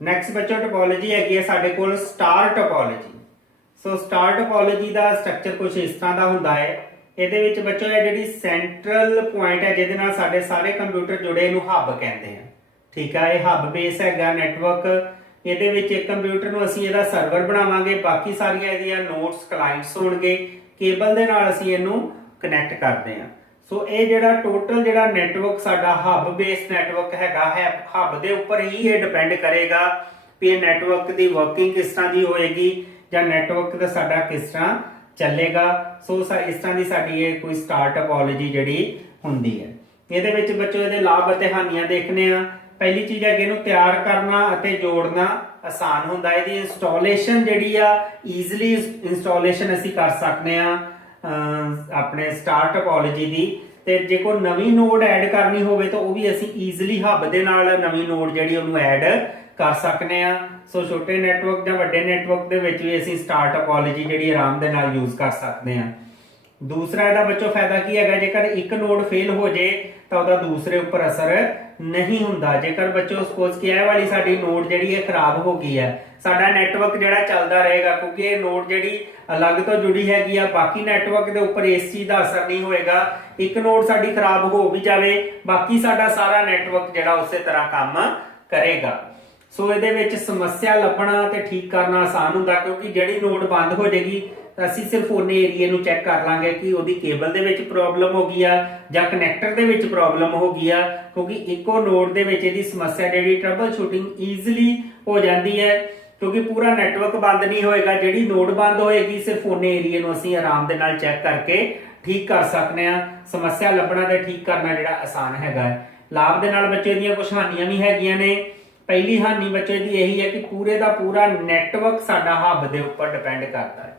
Next ਬੱਚੋ topology ਹੈਗੀ ਹੈ ਸਾਡੇ ਕੋਲ ਸਟਾਰ ਟੋਪੋਲੋਜੀ। ਸੋ ਸਟਾਰ ਟੋਪੋਲੋਜੀ ਦਾ ਸਟਰਕਚਰ ਕੁਝ ਇਸ ਤਰ੍ਹਾਂ ਦਾ ਹੁੰਦਾ ਹੈ। ਇਹਦੇ ਵਿੱਚ ਬੱਚੋ ਇਹ ਜਿਹੜੀ ਸੈਂਟਰਲ ਪੁਆਇੰਟ ਹੈ ਜਿਹਦੇ ਨਾਲ ਸਾਡੇ ਸਾਰੇ ਕੰਪਿਊਟਰ ਜੁੜੇ, ਇਹਨੂੰ ਹੱਬ ਕਹਿੰਦੇ ਆ। ਠੀਕ ਆ, ਇਹ ਹੱਬ ਬੇਸ ਹੈਗਾ ਨੈਟਵਰਕ। ਇਹਦੇ ਵਿੱਚ ਇੱਕ ਕੰਪਿਊਟਰ ਨੂੰ ਅਸੀਂ ਇਹਦਾ ਸਰਵਰ ਬਣਾਵਾਂਗੇ, ਬਾਕੀ ਸਾਰੀਆਂ ਇਹਦੀਆਂ ਨੋਡਸ ਕਲਾਇੰਟਸ ਹੋਣਗੇ। ਕੇਬਲ ਦੇ ਨਾਲ ਅਸੀਂ ਇਹਨੂੰ ਕਨੈਕਟ ਕਰਦੇ ਹਾਂ। ਸੋ ਇਹ ਜਿਹੜਾ ਟੋਟਲ ਜਿਹੜਾ ਨੈਟਵਰਕ ਸਾਡਾ ਹੱਬ ਬੇਸ ਨੈਟਵਰਕ ਹੈਗਾ ਹੈ, ਹੱਬ ਦੇ ਉੱਪਰ ਹੀ ਇਹ ਡਿਪੈਂਡ ਕਰੇਗਾ ਵੀ ਇਹ ਨੈਟਵਰਕ ਦੀ ਵਰਕਿੰਗ ਕਿਸ ਤਰ੍ਹਾਂ ਦੀ ਹੋਏਗੀ ਜਾਂ ਨੈਟਵਰਕ ਦਾ ਸਾਡਾ ਕਿਸ ਤਰ੍ਹਾਂ ਚੱਲੇਗਾ। ਸੋ ਇਸ ਤਰ੍ਹਾਂ ਦੀ ਸਾਡੀ ਇਹ ਕੋਈ ਸਟਾਰ ਟੋਪੋਲੋਜੀ ਜਿਹੜੀ ਹੁੰਦੀ ਹੈ। ਇਹਦੇ ਵਿੱਚ ਬੱਚੋ ਇਹਦੇ ਲਾਭ ਅਤੇ ਹਾਨੀਆਂ ਦੇਖਨੇ ਆ। ਪਹਿਲੀ ਚੀਜ਼ ਹੈ ਕਿ ਇਹਨੂੰ ਤਿਆਰ ਕਰਨਾ ਅਤੇ ਜੋੜਨਾ ਆਸਾਨ ਹੁੰਦਾ। ਇਹਦੀ ਇੰਸਟਾਲੇਸ਼ਨ ਜਿਹੜੀ ਆ ਈਜ਼ੀਲੀ ਇੰਸਟਾਲੇਸ਼ਨ ਅਸੀਂ ਕਰ ਸਕਦੇ ਆ ਆਪਣੇ ਸਟਾਰ ਟੋਪੋਲੋਜੀ ਦੀ। ਤੇ ਜੇ ਕੋਈ ਨਵੀਂ ਨੋਡ ਐਡ ਕਰਨੀ ਹੋਵੇ ਤਾਂ ਉਹ ਵੀ ਅਸੀਂ ਈਜ਼ੀਲੀ ਹੱਬ ਦੇ ਨਾਲ ਨਵੀਂ ਨੋਡ ਜਿਹੜੀ ਉਹਨੂੰ ਐਡ ਕਰ ਸਕਦੇ ਆ। ਸੋ ਛੋਟੇ ਨੈਟਵਰਕ ਜਾਂ ਵੱਡੇ ਨੈਟਵਰਕ ਦੇ ਵਿੱਚ ਵੀ ਅਸੀਂ ਸਟਾਰ ਟੋਪੋਲੋਜੀ ਜਿਹੜੀ ਆਰਾਮ ਦੇ ਨਾਲ ਯੂਜ਼ ਕਰ ਸਕਦੇ ਆ। ਦੂਸਰਾ ਇਹਦਾ ਬੱਚੋ ਫਾਇਦਾ ਕੀ ਹੈਗਾ, ਜੇਕਰ ਇੱਕ ਨੋਡ ਫੇਲ ਹੋ ਜੇ ਤਾਂ ਉਹਦਾ ਦੂਸਰੇ ਉੱਪਰ ਅਸਰ ਨਹੀਂ ਹੁੰਦਾ। ਜੇਕਰ ਬੱਚੋ ਸਪੋਜ਼ ਕਿ ਇਹ ਵਾਲੀ ਸਾਡੀ ਨੋਡ ਜਿਹੜੀ ਹੈ ਖਰਾਬ ਹੋ ਗਈ ਹੈ, ਸਾਡਾ ਨੈਟਵਰਕ ਜਿਹੜਾ ਚੱਲਦਾ ਰਹੇਗਾ ਕਿਉਂਕਿ ਇਹ ਨੋਡ ਜਿਹੜੀ ਅਲੱਗ ਤੋਂ ਜੁੜੀ ਹੈਗੀ ਆ, ਬਾਕੀ ਨੈਟਵਰਕ ਦੇ ਉੱਪਰ ਇਸ ਚੀਜ਼ ਦਾ ਅਸਰ ਨਹੀਂ ਹੋਏਗਾ। ਇੱਕ ਨੋਡ ਸਾਡੀ ਖਰਾਬ ਹੋ ਵੀ ਜਾਵੇ, ਬਾਕੀ ਸਾਡਾ ਸਾਰਾ ਨੈਟਵਰਕ ਜਿਹੜਾ ਉਸੇ ਤਰ੍ਹਾਂ ਕੰਮ ਕਰੇਗਾ। ਸੋ ਇਹਦੇ ਵਿੱਚ ਸਮੱਸਿਆ ਲੱਭਣਾ ਤੇ ਠੀਕ ਕਰਨਾ ਆਸਾਨ ਹੁੰਦਾ ਕਿਉਂਕਿ ਜਿਹੜੀ ਨੋਡ ਬੰਦ ਹੋ ਜਾਏਗੀ ਤਾਂ ਅਸੀਂ ਸਿਰਫ ਉਹਨੇ ਏਰੀਏ ਨੂੰ ਚੈੱਕ ਕਰ ਲਾਂਗੇ ਕਿ ਉਹਦੀ ਕੇਬਲ ਦੇ ਵਿੱਚ ਪ੍ਰੋਬਲਮ ਹੋ ਗਈ ਆ ਜਾਂ ਕਨੈਕਟਰ ਦੇ ਵਿੱਚ ਪ੍ਰੋਬਲਮ ਹੋ ਗਈ ਆ, ਕਿਉਂਕਿ ਇੱਕੋ ਨੋਡ ਦੇ ਵਿੱਚ ਇਹਦੀ ਸਮੱਸਿਆ ਜਿਹੜੀ ਟਰਬਲ ਸ਼ੂਟਿੰਗ ਈਜ਼ੀਲੀ ਹੋ ਜਾਂਦੀ ਹੈ ਕਿਉਂਕਿ ਪੂਰਾ ਨੈਟਵਰਕ ਬੰਦ ਨਹੀਂ ਹੋਏਗਾ। ਜਿਹੜੀ ਨੋਡ ਬੰਦ ਹੋਏਗੀ ਸਿਰਫ ਉਹਨੇ ਏਰੀਏ ਨੂੰ ਅਸੀਂ ਆਰਾਮ ਦੇ ਨਾਲ ਚੈੱਕ ਕਰਕੇ ਠੀਕ ਕਰ ਸਕਦੇ ਆ। ਸਮੱਸਿਆ ਲੱਭਣਾ ਤੇ ਠੀਕ ਕਰਨਾ ਜਿਹੜਾ ਆਸਾਨ ਹੈਗਾ ਹੈ। ਲਾਭ ਦੇ ਨਾਲ ਬੱਚੇ ਦੀਆਂ ਕੁਝ ਹਾਨੀਆਂ ਵੀ ਹੈਗੀਆਂ ਨੇ। ਪਹਿਲੀ ਹਾਨੀ ਬੱਚੇ ਦੀ ਇਹੀ ਹੈ ਕਿ ਪੂਰੇ ਦਾ ਪੂਰਾ ਨੈਟਵਰਕ ਸਾਡਾ ਹੱਬ ਦੇ ਉੱਪਰ ਡਿਪੈਂਡ ਕਰਦਾ ਹੈ।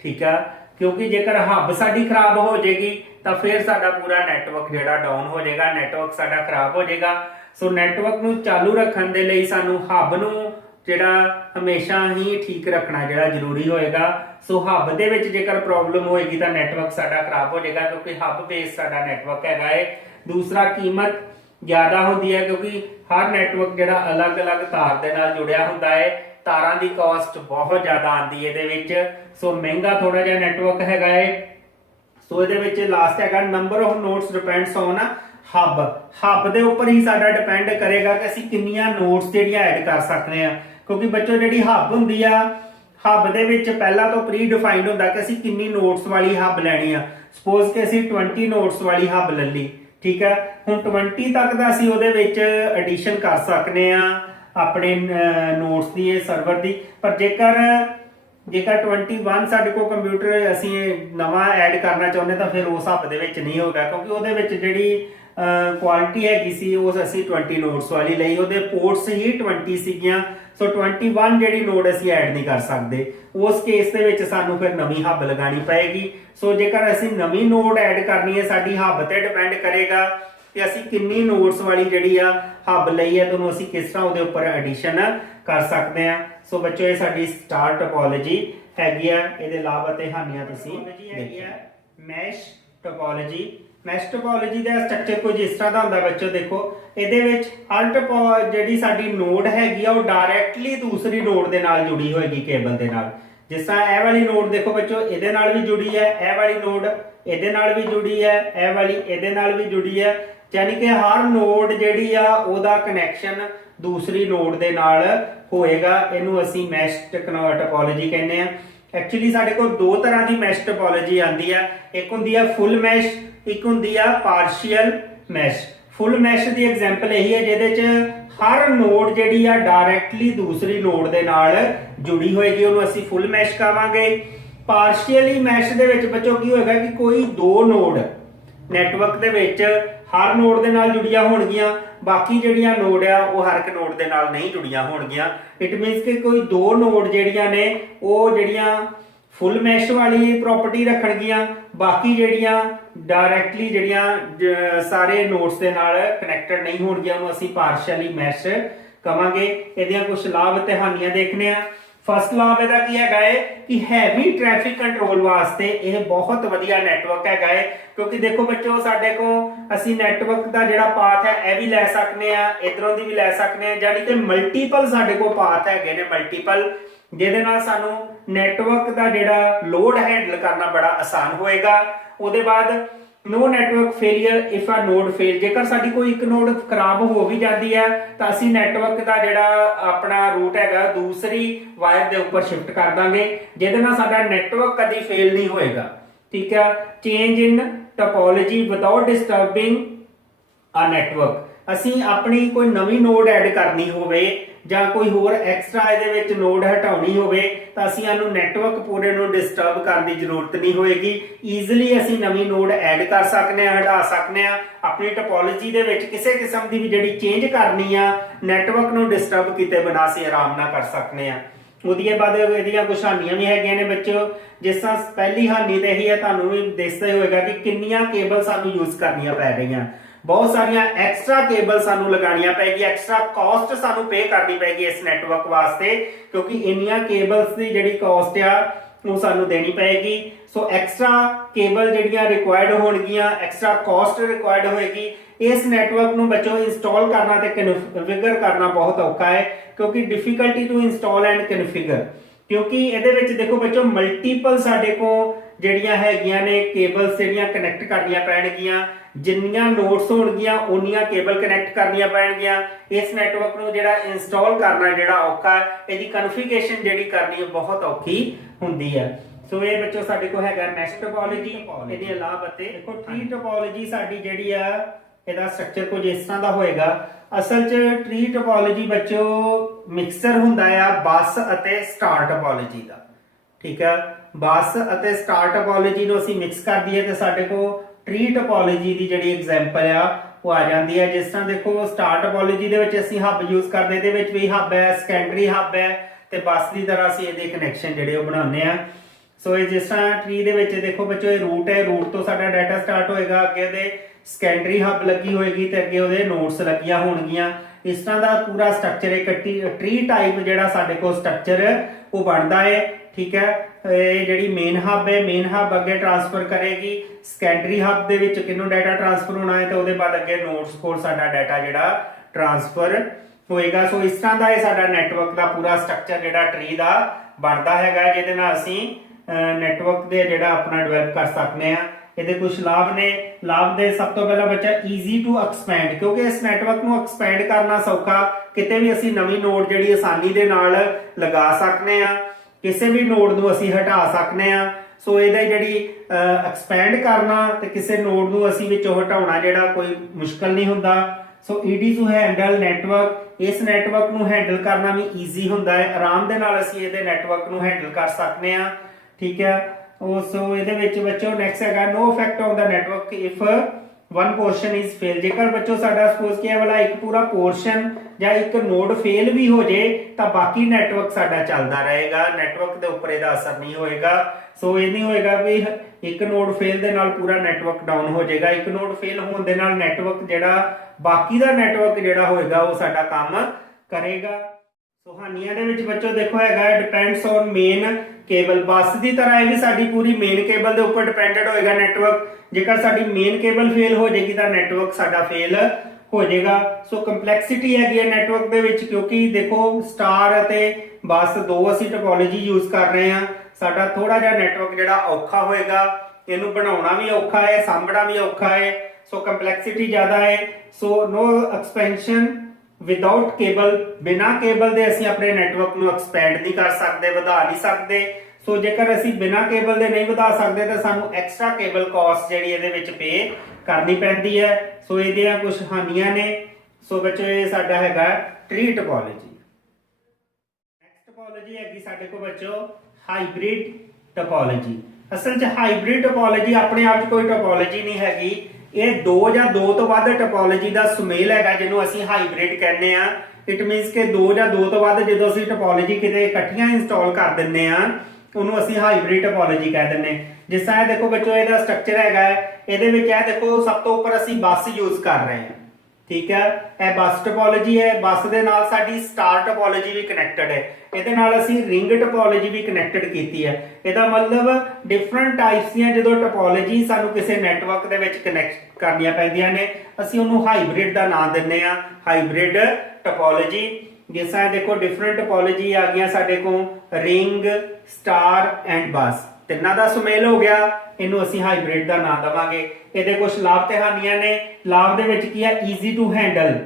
ਠੀਕ ਆ, ਕਿਉਂਕਿ ਜੇਕਰ ਹੱਬ ਸਾਡੀ ਖਰਾਬ ਹੋ ਜਾਏਗੀ ਤਾਂ ਫਿਰ ਸਾਡਾ ਪੂਰਾ ਨੈਟਵਰਕ ਜਿਹੜਾ ਡਾਊਨ ਹੋ ਜਾਏਗਾ, ਨੈਟਵਰਕ ਸਾਡਾ ਖਰਾਬ ਹੋ ਜਾਏਗਾ। ਸੋ ਨੈਟਵਰਕ ਨੂੰ ਚਾਲੂ ਰੱਖਣ ਦੇ ਲਈ ਸਾਨੂੰ ਹੱਬ ਨੂੰ ਜਿਹੜਾ ਹਮੇਸ਼ਾ ਹੀ ਠੀਕ ਰੱਖਣਾ ਜਿਹੜਾ ਜ਼ਰੂਰੀ ਹੋਏਗਾ। ਸੋ ਹੱਬ ਦੇ ਵਿੱਚ ਜੇਕਰ ਪ੍ਰੋਬਲਮ ਹੋਏਗੀ ਤਾਂ ਨੈਟਵਰਕ ਸਾਡਾ ਖਰਾਬ ਹੋ ਜਾਏਗਾ ਕਿਉਂਕਿ ਹੱਬ ਬੇਸ ਸਾਡਾ ਨੈਟਵਰਕ ਹੈਗਾ ਹੈ। ਦੂਸਰਾ, ਕੀਮਤ ਜ਼ਿਆਦਾ ਹੁੰਦੀ ਹੈ ਕਿਉਂਕਿ ਹਰ ਨੈਟਵਰਕ ਜਿਹੜਾ ਅਲੱਗ-ਅਲੱਗ ਤਾਰ ਦੇ ਨਾਲ ਜੁੜਿਆ ਹੁੰਦਾ ਹੈ। ਤਾਰਾਂ ਦੀ ਕਾਸਟ ਬਹੁਤ ਜ਼ਿਆਦਾ ਆਉਂਦੀ ਹੈ ਇਹਦੇ ਵਿੱਚ। ਸੋ ਮਹਿੰਗਾ ਥੋੜਾ ਜਿਹਾ ਨੈਟਵਰਕ ਹੈਗਾ ਹੈ। ਸੋ ਇਹਦੇ ਵਿੱਚ ਲਾਸਟ ਹੈਗਾ number of nodes depends on hub. Hub ਦੇ ਉੱਪਰ ਹੀ ਸਾਡਾ ਡਿਪੈਂਡ ਕਰੇਗਾ ਕਿ ਅਸੀਂ ਕਿੰਨੀਆਂ ਨੋਡਸ ਜਿਹੜੀਆਂ ਐਡ ਕਰ ਸਕਦੇ ਆ ਕਿਉਂਕਿ ਬੱਚੋ ਜਿਹੜੀ ਹੱਬ ਹੁੰਦੀ ਆ, ਹੱਬ ਦੇ ਵਿੱਚ ਪਹਿਲਾਂ ਤੋਂ ਪ੍ਰੀ ਡਿਫਾਈਨਡ ਹੁੰਦਾ ਕਿ ਅਸੀਂ ਕਿੰਨੀ ਨੋਡਸ ਵਾਲੀ ਹੱਬ ਲੈਣੀ ਆ। ਸਪੋਜ਼ ਕਿ ਅਸੀਂ 20 ਨੋਡਸ ਵਾਲੀ ਹੱਬ ਲੈ ਲਈ, ਠੀਕ ਹੈ। ਹੁਣ 20 ਤੱਕ ਦਾ ਅਸੀਂ ਉਹਦੇ ਵਿੱਚ ਐਡੀਸ਼ਨ ਕਰ ਸਕਦੇ ਆ ਆਪਣੇ ਨੋਟਸ ਦੀ, ਇਹ ਸਰਵਰ ਦੀ। ਪਰ ਜੇਕਰ 21 ਸਾਡੇ ਕੋਲ ਕੰਪਿਊਟਰ ਅਸੀਂ ਨਵਾਂ ਐਡ ਕਰਨਾ ਚਾਹੁੰਦੇ ਤਾਂ ਫਿਰ ਉਸ ਹੱਬ ਦੇ ਵਿੱਚ ਨਹੀਂ ਹੋਗਾ ਕਿਉਂਕਿ ਉਹਦੇ ਵਿੱਚ ਜਿਹੜੀ ਕੁਆਲਿਟੀ ਹੈਗੀ ਸੀ ਉਹ ਅਸੀਂ 20 ਨੋਟਸ ਵਾਲੀ ਲਈ, ਉਹਦੇ ਪੋਰਟਸ ਹੀ 20 ਸੀਗੀਆਂ। ਸੋ 21 ਜਿਹੜੀ ਨੋਡ ਅਸੀਂ ਐਡ ਨਹੀਂ ਕਰ ਸਕਦੇ। ਉਸ ਕੇਸ ਦੇ ਵਿੱਚ ਸਾਨੂੰ ਫਿਰ ਨਵੀਂ ਹੱਬ ਲਗਾਣੀ ਪਏਗੀ। ਸੋ ਜੇਕਰ ਅਸੀਂ ਨਵੀਂ ਨੋਡ ਐਡ ਕਰਨੀ ਹੈ, ਸਾਡੀ ਹੱਬ ਤੇ ਡਿਪੈਂਡ ਕਰੇਗਾ ਕਿ ਅਸੀਂ ਕਿੰਨੀ ਨੋਡਸ ਵਾਲੀ ਜਿਹੜੀ ਆ ਹੱਬ ਲਈ ਹੈ, ਤੁਹਾਨੂੰ ਅਸੀਂ ਕਿਸ ਤਰ੍ਹਾਂ ਉਹਦੇ ਉੱਪਰ ਐਡੀਸ਼ਨ ਕਰ ਸਕਦੇ ਆ। ਸੋ ਬੱਚੋ ਇਹ ਸਾਡੀ ਸਟਾਰ ਟੋਪੋਲੋਜੀ ਹੈਗੀ ਆ। ਇਹਦੇ ਲਾਭ ਅਤੇ ਹਾਨੀਆਂ ਤੁਸੀਂ ਦੇਖਿਆ। Mash topology. ਮੈਸ਼ ਟੋਪੋਲੋਜੀ ਦਾ ਸਟਰਕਚਰ ਕੁਝ ਇਸ ਤਰ੍ਹਾਂ ਦਾ ਹੁੰਦਾ ਬੱਚੋ, ਦੇਖੋ ਇਹਦੇ ਵਿੱਚ ਹਰ ਜਿਹੜੀ ਸਾਡੀ ਨੋਡ ਹੈਗੀ ਆ ਉਹ ਡਾਇਰੈਕਟਲੀ ਦੂਸਰੀ ਨੋਡ ਦੇ ਨਾਲ ਜੁੜੀ ਹੋਏਗੀ ਕੇਬਲ ਦੇ ਨਾਲ। ਜਿਸ ਤਰ੍ਹਾਂ ਇਹ ਵਾਲੀ ਨੋਡ ਦੇਖੋ ਬੱਚੋ ਇਹਦੇ ਨਾਲ ਵੀ ਜੁੜੀ ਹੈ, ਇਹ ਵਾਲੀ ਨੋਡ ਇਹਦੇ ਨਾਲ ਵੀ ਜੁੜੀ ਹੈ, ਇਹ ਵਾਲੀ ਇਹਦੇ ਨਾਲ ਵੀ ਜੁੜੀ ਹੈ। ਯਾਨੀ ਕਿ ਹਰ ਨੋਡ ਜਿਹੜੀ ਆ ਉਹਦਾ ਕਨੈਕਸ਼ਨ ਦੂਸਰੀ ਨੋਡ ਦੇ ਨਾਲ ਹੋਏਗਾ। ਇਹਨੂੰ ਅਸੀਂ ਮੈਸ਼ ਟੋਪੋਲੋਜੀ ਕਹਿੰਦੇ ਆ। ਐਕਚੁਅਲੀ ਸਾਡੇ ਕੋਲ ਦੋ ਤਰ੍ਹਾਂ ਦੀ ਮੈਸ਼ ਟੋਪੋਲੋਜੀ ਆਉਂਦੀ ਆ, ਇੱਕ ਹੁੰਦੀ ਆ ਫੁੱਲ ਮੈਸ਼, ਇੱਕ ਹੁੰਦੀ ਆ ਪਾਰਸ਼ੀਅਲ ਮੈਸ਼। ਫੁੱਲ ਮੈਸ਼ ਦੀ ਐਗਜ਼ਾਮਪਲ ਇਹੀ ਹੈ ਜਿਹਦੇ ਚ ਹਰ ਨੋਡ ਜਿਹੜੀ ਆ ਡਾਇਰੈਕਟਲੀ ਦੂਸਰੀ ਨੋਡ ਦੇ ਨਾਲ ਜੁੜੀ ਹੋਏਗੀ, ਉਹਨੂੰ ਅਸੀਂ ਫੁੱਲ ਮੈਸ਼ ਕਹਾਂਗੇ। ਪਾਰਸ਼ੀਅਲੀ ਮੈਸ਼ ਦੇ ਵਿੱਚ ਬੱਚੋ ਕੀ ਹੋਏਗਾ ਕਿ ਕੋਈ ਦੋ ਨੋਡ ਨੈਟਵਰਕ ਦੇ ਵਿੱਚ ਹਰ ਨੋਡ ਦੇ ਨਾਲ ਜੁੜੀਆਂ ਹੋਣਗੀਆਂ, ਬਾਕੀ ਜਿਹੜੀਆਂ ਨੋਡ ਆ ਉਹ ਹਰ ਇੱਕ ਨੋਡ ਦੇ ਨਾਲ ਨਹੀਂ ਜੁੜੀਆਂ ਹੋਣਗੀਆਂ। ਇਟ ਮੀਨਸ ਕਿ ਕੋਈ ਦੋ ਨੋਡ ਜਿਹੜੀਆਂ ਨੇ ਉਹ ਜਿਹੜੀਆਂ ਫੁੱਲ ਮੈਸ਼ ਵਾਲੀ ਪ੍ਰੋਪਰਟੀ ਰੱਖਣਗੀਆਂ, ਬਾਕੀ ਜਿਹੜੀਆਂ ਡਾਇਰੈਕਟਲੀ ਜਿਹੜੀਆਂ ਸਾਰੇ ਨੋਡਸ ਦੇ ਨਾਲ ਕਨੈਕਟਡ ਨਹੀਂ ਹੋਣਗੀਆਂ, ਉਹਨੂੰ ਅਸੀਂ ਪਾਰਸ਼ੀਅਲੀ ਮੈਸ਼ ਕਵਾਂਗੇ। ਇਹਦੀਆਂ ਕੁਝ ਲਾਭ ਤੇ ਹਾਨੀਆਂ ਦੇਖਨੇ ਆ। ਫਸਟ ਲਾਭ ਇਹਦਾ ਕੀ ਹੈਗਾ ਹੈ ਕਿ ਹੈਵੀ ਟ੍ਰੈਫਿਕ ਕੰਟਰੋਲ ਵਾਸਤੇ ਇਹ ਬਹੁਤ ਵਧੀਆ ਨੈਟਵਰਕ ਹੈਗਾ ਹੈ, ਕਿਉਂਕਿ ਦੇਖੋ ਬੱਚੋ ਸਾਡੇ ਕੋਲ ਅਸੀਂ ਨੈਟਵਰਕ ਦਾ ਜਿਹੜਾ ਪਾਥ ਹੈ ਇਹ ਵੀ ਲੈ ਸਕਨੇ ਆ, ਇਧਰੋਂ ਦੀ ਵੀ ਲੈ ਸਕਨੇ ਆ, ਯਾਨੀ ਕਿ ਮਲਟੀਪਲ ਸਾਡੇ ਕੋਲ ਪਾਥ ਹੈਗੇ ਨੇ, ਮਲਟੀਪਲ, ਜਿਹਦੇ ਨਾਲ ਸਾਨੂੰ ਨੈਟਵਰਕ ਦਾ ਜਿਹੜਾ ਲੋਡ ਹੈਂਡਲ ਕਰਨਾ ਬੜਾ ਆਸਾਨ ਹੋਏਗਾ। ਉਹਦੇ ਬਾਅਦ no network failure if a node fail, जेकर साडी कोई एक नोड खराब हो भी जाती है तो असी नैटवर्क का जिहड़ा अपना रूट हैगा दूसरी वायर के उपर शिफ्ट कर देंगे, जिहदे नाल साडा नैटवर्क कभी फेल नहीं होएगा। ठीक है, change in topology without disturbing a network, असी अपनी कोई नवी नोड ऐड करनी होवे ਜਾਂ ਕੋਈ ਹੋਰ ਐਕਸਟਰਾ ਇਹਦੇ ਵਿੱਚ ਨੋਡ ਹਟਾਉਣੀ ਹੋਵੇ ਤਾਂ ਅਸੀਂ ਇਹਨੂੰ ਨੈਟਵਰਕ ਪੂਰੇ ਨੂੰ ਡਿਸਟਰਬ ਕਰਨ ਦੀ ਜ਼ਰੂਰਤ ਨਹੀਂ ਹੋਏਗੀ। ਈਜ਼ੀਲੀ ਅਸੀਂ ਨਵੀਂ ਨੋਡ ਐਡ ਕਰ ਸਕਨੇ ਆ, ਹਟਾ ਸਕਨੇ ਆ। ਆਪਣੀ ਟੋਪੋਲੋਜੀ ਦੇ ਵਿੱਚ ਕਿਸੇ ਕਿਸਮ ਦੀ ਵੀ ਜਿਹੜੀ ਚੇਂਜ ਕਰਨੀ ਆ ਨੈਟਵਰਕ ਨੂੰ ਡਿਸਟਰਬ ਕੀਤੇ ਬਿਨਾਂ ਅਸੀਂ ਆਰਾਮ ਨਾਲ ਕਰ ਸਕਨੇ ਆ। ਉਹਦੇ ਬਾਅਦ ਇਹਦੀਆਂ ਕੁਝ ਹਾਨੀਆਂ ਵੀ ਹੈਗੀਆਂ ਨੇ ਬੱਚਿਓ। ਜਿਸ ਤਰ੍ਹਾਂ ਪਹਿਲੀ ਹਾਨੀ ਤਾਂ ਇਹੀ ਹੈ, ਤੁਹਾਨੂੰ ਵੀ ਦਿਸਦਾ ਹੋਏਗਾ ਕਿ ਕਿੰਨੀਆਂ ਕੇਬਲ ਸਾਨੂੰ ਯੂਜ਼ ਕਰਨੀਆਂ ਪੈ ਰਹੀਆਂ, बहुत सारिया एक्स्ट्रा केबल सानू लगानिया पैगी, एक्स्ट्रा कॉस्ट सानू पे करनी पैगी इस नैटवर्क वास्ते, क्योंकि इन्नियां केबल्स की जिहड़ी कॉस्ट आ वो सानू देनी पैगी। सो एक्स्ट्रा केबल जिहड़ियां रिक्वायर्ड होणगियां, एक्स्ट्रा कॉस्ट रिक्वायर्ड होएगी। इस नैटवर्क नू बच्चों इंस्टॉल करना ते कन्फिगर करना बहुत औखा है, क्योंकि difficulty to install and configure, क्योंकि इहदे विच देखो बच्चों मल्टीपल साडे को जिहड़ियां हैगियां ने केबल्स जिहड़ियां कनैक्ट करनियां पैणगियां, जिन्नियां नोड्स होणगियां उन्नियां केबल कनैक्ट करनियां पैणगियां। इस नैटवर्क नू जिहड़ा इंस्टॉल करना जिहड़ा औखा है, इहदी कन्फिगरेशन जिहड़ी करनी बहुत औखी हुंदी है। सो ये बच्चों साडे कोल हैगा मैश टोपोलॉजी, इहदे अलावा ते देखो ट्री टोपोलॉजी साडी जिहड़ी आ ਇਹਦਾ ਸਟਰਕਚਰ ਕੁਝ ਇਸ ਤਰ੍ਹਾਂ ਦਾ ਹੋਏਗਾ। ਅਸਲ 'ਚ ਟਰੀ ਟੋਪੋਲੋਜੀ ਬੱਚੋ ਮਿਕਸਚਰ ਹੁੰਦਾ ਆ ਬੱਸ ਅਤੇ ਸਟਾਰ ਟੋਪੋਲੋਜੀ ਦਾ। ਠੀਕ ਹੈ, ਬੱਸ ਅਤੇ ਸਟਾਰ ਟੋਪੋਲੋਜੀ ਨੂੰ ਅਸੀਂ ਮਿਕਸ ਕਰ ਦਈਏ ਤੇ ਸਾਡੇ ਕੋਲ ਟਰੀ ਟੋਪੋਲੋਜੀ ਦੀ ਜਿਹੜੀ ਐਗਜ਼ਾਮਪਲ ਆ ਉਹ ਆ ਜਾਂਦੀ ਹੈ। ਜਿਸ ਤਰ੍ਹਾਂ ਦੇਖੋ ਸਟਾਰ ਟੋਪੋਲੋਜੀ ਦੇ ਵਿੱਚ ਅਸੀਂ ਹੱਬ ਯੂਜ਼ ਕਰਦੇ, ਇਹਦੇ ਵਿੱਚ ਵੀ ਹੱਬ ਹੈ, ਸੈਕੰਡਰੀ ਹੱਬ ਹੈ ਤੇ ਬੱਸ ਦੀ ਤਰ੍ਹਾਂ ਅਸੀਂ ਇਹਦੇ ਕਨੈਕਸ਼ਨ ਜਿਹੜੇ ਉਹ ਬਣਾਉਂਦੇ ਆ। ਸੋ ਇਹ ਜਿਸ ਤਰ੍ਹਾਂ ਟਰੀ ਦੇ ਵਿੱਚ ਦੇਖੋ ਬੱਚੋ ਇਹ ਰੂਟ ਹੈ, ਰੂਟ ਤੋਂ ਸਾਡਾ ਡਾਟਾ ਸਟਾਰਟ ਹੋਏਗਾ, ਅੱਗੇ ਉਹਦੇ ਸੈਕੰਡਰੀ ਹੱਬ ਲੱਗੀ ਹੋਏਗੀ ਤੇ ਅੱਗੇ ਉਹਦੇ ਨੋਡਸ ਲੱਗੀਆਂ ਹੋਣਗੀਆਂ। ਇਸ ਤਰ੍ਹਾਂ ਦਾ ਪੂਰਾ ਸਟਰਕਚਰ ਇੱਕ ਟਰੀ ਟਾਈਪ ਜਿਹੜਾ ਸਾਡੇ ਕੋਲ ਸਟਰਕਚਰ ਉਹ ਬਣਦਾ ਹੈ। ਠੀਕ ਹੈ, ਇਹ ਜਿਹੜੀ ਮੇਨ ਹੱਬ ਹੈ, ਮੇਨ ਹੱਬ ਅੱਗੇ ਟ੍ਰਾਂਸਫਰ ਕਰੇਗੀ ਸੈਕੰਡਰੀ ਹੱਬ ਦੇ ਵਿੱਚ ਕਿਹਨੂੰ ਡਾਟਾ ਟ੍ਰਾਂਸਫਰ ਹੋਣਾ ਹੈ ਤੇ ਉਹਦੇ ਬਾਅਦ ਅੱਗੇ ਨੋਡਸ ਕੋਲ ਸਾਡਾ ਡਾਟਾ ਜਿਹੜਾ ਟ੍ਰਾਂਸਫਰ ਹੋਏਗਾ। ਸੋ ਇਸ ਤਰ੍ਹਾਂ ਦਾ ਇਹ ਸਾਡਾ ਨੈਟਵਰਕ ਦਾ ਪੂਰਾ ਸਟਰਕਚਰ ਜਿਹੜਾ ਟਰੀ ਦਾ ਬਣਦਾ ਹੈਗਾ, ਜਿਹਦੇ ਨਾਲ ਅਸੀਂ ਨੈਟਵਰਕ ਦੇ ਜਿਹੜਾ ਆਪਣਾ ਡਿਵੈਲਪ ਕਰ ਸਕਦੇ ਆ। ਇਹਦੇ ਕੁਝ ਲਾਭ ਨੇ। ਲਾਭ ਦੇ ਸਭ ਤੋਂ ਪਹਿਲਾ ਬੱਚਾ ਈਜ਼ੀ ਟੂ ਐਕਸਪੈਂਡ, ਕਿਉਂਕਿ ਇਸ ਨੈਟਵਰਕ ਨੂੰ ਐਕਸਪੈਂਡ ਕਰਨਾ ਸੌਖਾ, ਕਿਤੇ ਵੀ ਅਸੀਂ ਨਵੀਂ ਨੋਡ ਜਿਹੜੀ ਆਸਾਨੀ ਦੇ ਨਾਲ ਲਗਾ ਸਕਦੇ ਆ, ਕਿਸੇ ਵੀ ਨੋਡ ਨੂੰ ਅਸੀਂ ਹਟਾ ਸਕਦੇ ਆ। ਸੋ ਇਹਦਾ ਜਿਹੜੀ ਐਕਸਪੈਂਡ ਕਰਨਾ ਤੇ ਕਿਸੇ ਨੋਡ ਨੂੰ ਅਸੀਂ ਵਿੱਚੋਂ ਹਟਾਉਣਾ ਜਿਹੜਾ ਕੋਈ ਮੁਸ਼ਕਲ ਨਹੀਂ ਹੁੰਦਾ। ਸੋ ਈਜ਼ੀ ਟੂ ਹੈਂਡਲ ਨੈਟਵਰਕ, ਇਸ ਨੈਟਵਰਕ ਨੂੰ ਹੈਂਡਲ ਕਰਨਾ ਵੀ ਈਜ਼ੀ ਹੁੰਦਾ ਹੈ, ਆਰਾਮ ਦੇ ਨਾਲ ਅਸੀਂ ਇਹਦੇ ਨੈਟਵਰਕ ਨੂੰ ਹੈਂਡਲ ਕਰ ਸਕਦੇ ਆ। ਠੀਕ ਹੈ, ਸੋ ਇਹਦੇ ਵਿੱਚ ਬੱਚੋ ਨੈਕਸਟ ਹੈਗਾ no effect on the network if one portion is fail. जेकर बच्चों साडा सपोज किया वाला एक पूरा पोर्शन या एक नोड फेल भी हो जाए तो बाकी नेटवर्क साडा चलता रहेगा, नेटवर्क के ऊपर इसका असर नहीं होएगा। सो ये नहीं होएगा भी एक नोड फेल दे नाल पूरा नेटवर्क डाउन हो जाएगा, एक नोड फेल होने दे नाल नेटवर्क जिहड़ा बाकी दा नेटवर्क जिहड़ा होएगा वो साडा काम करेगा। सो हानियां दे विच बच्चों देखो हैगा डिपेंड्स ऑन मेन केबल, बस की तरह ये भी साडी पूरी मेन केबल के उपर डिपेंडेंट होएगा नेटवर्क। जेकर साडी मेन केबल फेल हो जाएगी तो नेटवर्क साडा फेल हो जाएगा। सो कंपलैक्सिटी हैगी है नेटवर्क दे विच, क्योंकि देखो स्टार अते बस दो असी टोपोलॉजी यूज कर रहे हैं, साडा थोड़ा जिहा नेटवर्क जिहड़ा औखा होएगा, इहनूं बनाउणा भी औखा है, सामभणा भी औखा है। सो कंपलैक्सिटी ज़्यादा है। So no expansion without cable, बिना केबल दे असीं अपने नेटवर्क नूं एक्सपैंड नहीं कर सकते, वधा नहीं सकते। सो जेकर असीं बिना केबल दे नहीं वधा सकते तो सानूं एक्स्ट्रा केबल कॉस्ट जिहड़ी इहदे विच पे करनी पैंदी है। सो इहदियां कुछ हानियां ने। सो बच्चों ये साडा हैगा ट्री टोपोलॉजी। नेक्स्ट टोपोलॉजी हैगी साडे कोल बच्चों हाइब्रिड टोपोलॉजी। असल च हाइब्रिड टोपोलॉजी अपने आप च कोई टोपोलॉजी नहीं हैगी, ਇਹ ਦੋ ਜਾਂ ਦੋ ਤੋਂ ਵੱਧ ਟੋਪੋਲੋਜੀ ਦਾ ਸੁਮੇਲ ਹੈਗਾ, ਜਿਹਨੂੰ ਅਸੀਂ ਹਾਈਬ੍ਰਿਡ ਕਹਿੰਦੇ ਆ। ਇਟ ਮੀਨਸ ਕਿ ਦੋ ਜਾਂ ਦੋ ਤੋਂ ਵੱਧ ਜਦੋਂ ਅਸੀਂ ਟੋਪੋਲੋਜੀ ਕਿਤੇ ਇਕੱਠੀਆਂ ਇੰਸਟਾਲ ਕਰ ਦਿੰਨੇ ਆ ਉਹਨੂੰ ਅਸੀਂ ਹਾਈਬ੍ਰਿਡ ਟੋਪੋਲੋਜੀ ਕਹਿ ਦਿੰਨੇ। ਜਿਸ ਤਰ੍ਹਾਂ ਦੇਖੋ ਬੱਚੋ ਇਹਦਾ ਸਟਰਕਚਰ ਹੈਗਾ, ਇਹਦੇ ਵਿੱਚ ਇਹ ਦੇਖੋ ਸਭ ਤੋਂ ਉੱਪਰ ਅਸੀਂ ਬੱਸ ਯੂਜ਼ ਕਰ ਰਹੇ ਹਾਂ। ठीक है। ਇਹ ਬੱਸ ਟਪੋਲੋਜੀ ਹੈ, ਬੱਸ ਦੇ ਨਾਲ ਸਾਡੀ ਸਟਾਰ ਟਪੋਲੋਜੀ ਵੀ ਕਨੈਕਟਡ ਹੈ, ਇਹਦੇ ਨਾਲ ਅਸੀਂ ਰਿੰਗ ਟਪੋਲੋਜੀ ਵੀ ਕਨੈਕਟਡ ਕੀਤੀ ਹੈ। ਇਹਦਾ ਮਤਲਬ ਡਿਫਰੈਂਟ ਟਾਈਪਸ ਦੀਆਂ ਜਦੋਂ ਟਪੋਲੋਜੀ ਸਾਨੂੰ ਕਿਸੇ ਨੈਟਵਰਕ ਦੇ ਵਿੱਚ ਕਨੈਕਟ ਕਰਨੀਆਂ ਪੈਂਦੀਆਂ ਨੇ, ਅਸੀਂ ਉਹਨੂੰ ਹਾਈਬ੍ਰਿਡ ਦਾ ਨਾਮ ਦਿੰਦੇ ਆ, ਹਾਈਬ੍ਰਿਡ ਟਪੋਲੋਜੀ। ਜਿਸ ਤਰ੍ਹਾਂ ਦੇਖੋ ਡਿਫਰੈਂਟ ਟਪੋਲੋਜੀ ਆ ਗਈਆਂ ਸਾਡੇ ਕੋਲ, ਰਿੰਗ, ਸਟਾਰ ਐਂਡ ਬੱਸ, ਤਿੰਨਾਂ ਦਾ ਸੁਮੇਲ ਹੋ ਗਿਆ, ਇਹਨੂੰ ਅਸੀਂ ਹਾਈਬ੍ਰਿਡ ਦਾ ਨਾਮ ਦਵਾਂਗੇ। ਇਹਦੇ ਕੁਝ ਲਾਭ ਤੇ ਹਾਨੀਆਂ ਨੇ। ਲਾਭ ਦੇ ਵਿੱਚ ਕੀ ਹੈ, ਈਜ਼ੀ ਟੂ ਹੈਂਡਲ,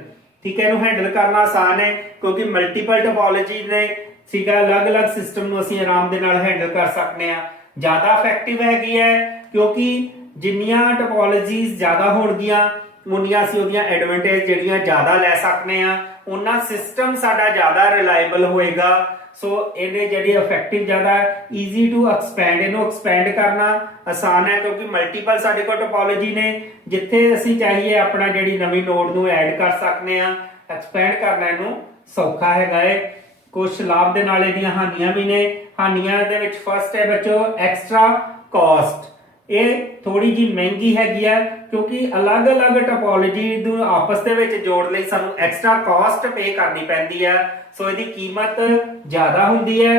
ਠੀਕ ਹੈ, ਇਹਨੂੰ ਹੈਂਡਲ ਕਰਨਾ ਆਸਾਨ ਹੈ ਕਿਉਂਕਿ ਮਲਟੀਪਲ ਟਪੋਲੋਜੀ ਨੇ, ਠੀਕ ਹੈ, ਅਲੱਗ-ਅਲੱਗ ਸਿਸਟਮ ਨੂੰ ਅਸੀਂ ਆਰਾਮ ਦੇ ਨਾਲ ਹੈਂਡਲ ਕਰ ਸਕਦੇ ਆ। ਜ਼ਿਆਦਾ ਇਫੈਕਟਿਵ ਹੈਗੀ ਹੈ ਕਿਉਂਕਿ ਜਿੰਨੀਆਂ ਟਪੋਲੋਜੀਜ਼ ਜ਼ਿਆਦਾ ਹੋਣਗੀਆਂ ਉਨੀਆਂ ਅਸੀਂ ਉਹਦੀਆਂ ਐਡਵਾਂਟੇਜ ਜਿਹੜੀਆਂ ਜ਼ਿਆਦਾ ਲੈ ਸਕਦੇ ਆ, ਉਹਨਾਂ ਸਿਸਟਮ ਸਾਡਾ ਜ਼ਿਆਦਾ ਰਿਲਾਇਬਲ ਹੋਏਗਾ। ਸੋ ਇਹਨੇ ਜਿਹੜੀ ਇਫੈਕਟਿਵ ਜ਼ਿਆਦਾ, ਈਜ਼ੀ ਟੂ ਐਕਸਪੈਂਡ, ਇਹਨੂੰ ਐਕਸਪੈਂਡ ਕਰਨਾ ਆਸਾਨ ਹੈ ਕਿਉਂਕਿ ਮਲਟੀਪਲ ਸਾਡੇ ਕੋਲ ਟਪੋਲੋਜੀ ਨੇ, ਜਿੱਥੇ ਅਸੀਂ ਚਾਹੀਏ ਆਪਣਾ ਜਿਹੜੀ ਨਵੀਂ ਨੋਡ ਨੂੰ ਐਡ ਕਰ ਸਕਦੇ ਆ, ਐਕਸਪੈਂਡ ਕਰਨਾ ਇਹਨੂੰ ਸੌਖਾ ਹੈਗਾ ਹੈ। ਕੁਝ ਲਾਭ ਦੇ ਨਾਲ ਇਹਦੀਆਂ ਹਾਨੀਆਂ ਵੀ ਨੇ। ਹਾਨੀਆਂ ਦੇ ਵਿੱਚ ਫਸਟ ਹੈ ਬੱਚੋ ਐਕਸਟਰਾ ਕਾਸਟ, ਇਹ ਥੋੜੀ ਜੀ ਮਹਿੰਗੀ ਹੈਗੀ ਆ ਕਿਉਂਕਿ ਅਲੱਗ-ਅਲੱਗ ਟਪੋਲੋਜੀ ਨੂੰ ਆਪਸ ਦੇ ਵਿੱਚ ਜੋੜ ਲਈ ਸਾਨੂੰ ਐਕਸਟਰਾ ਕਾਸਟ ਪੇ ਕਰਨੀ ਪੈਂਦੀ ਹੈ। ਸੋ ਇਹਦੀ ਕੀਮਤ ਜ਼ਿਆਦਾ ਹੁੰਦੀ ਹੈ।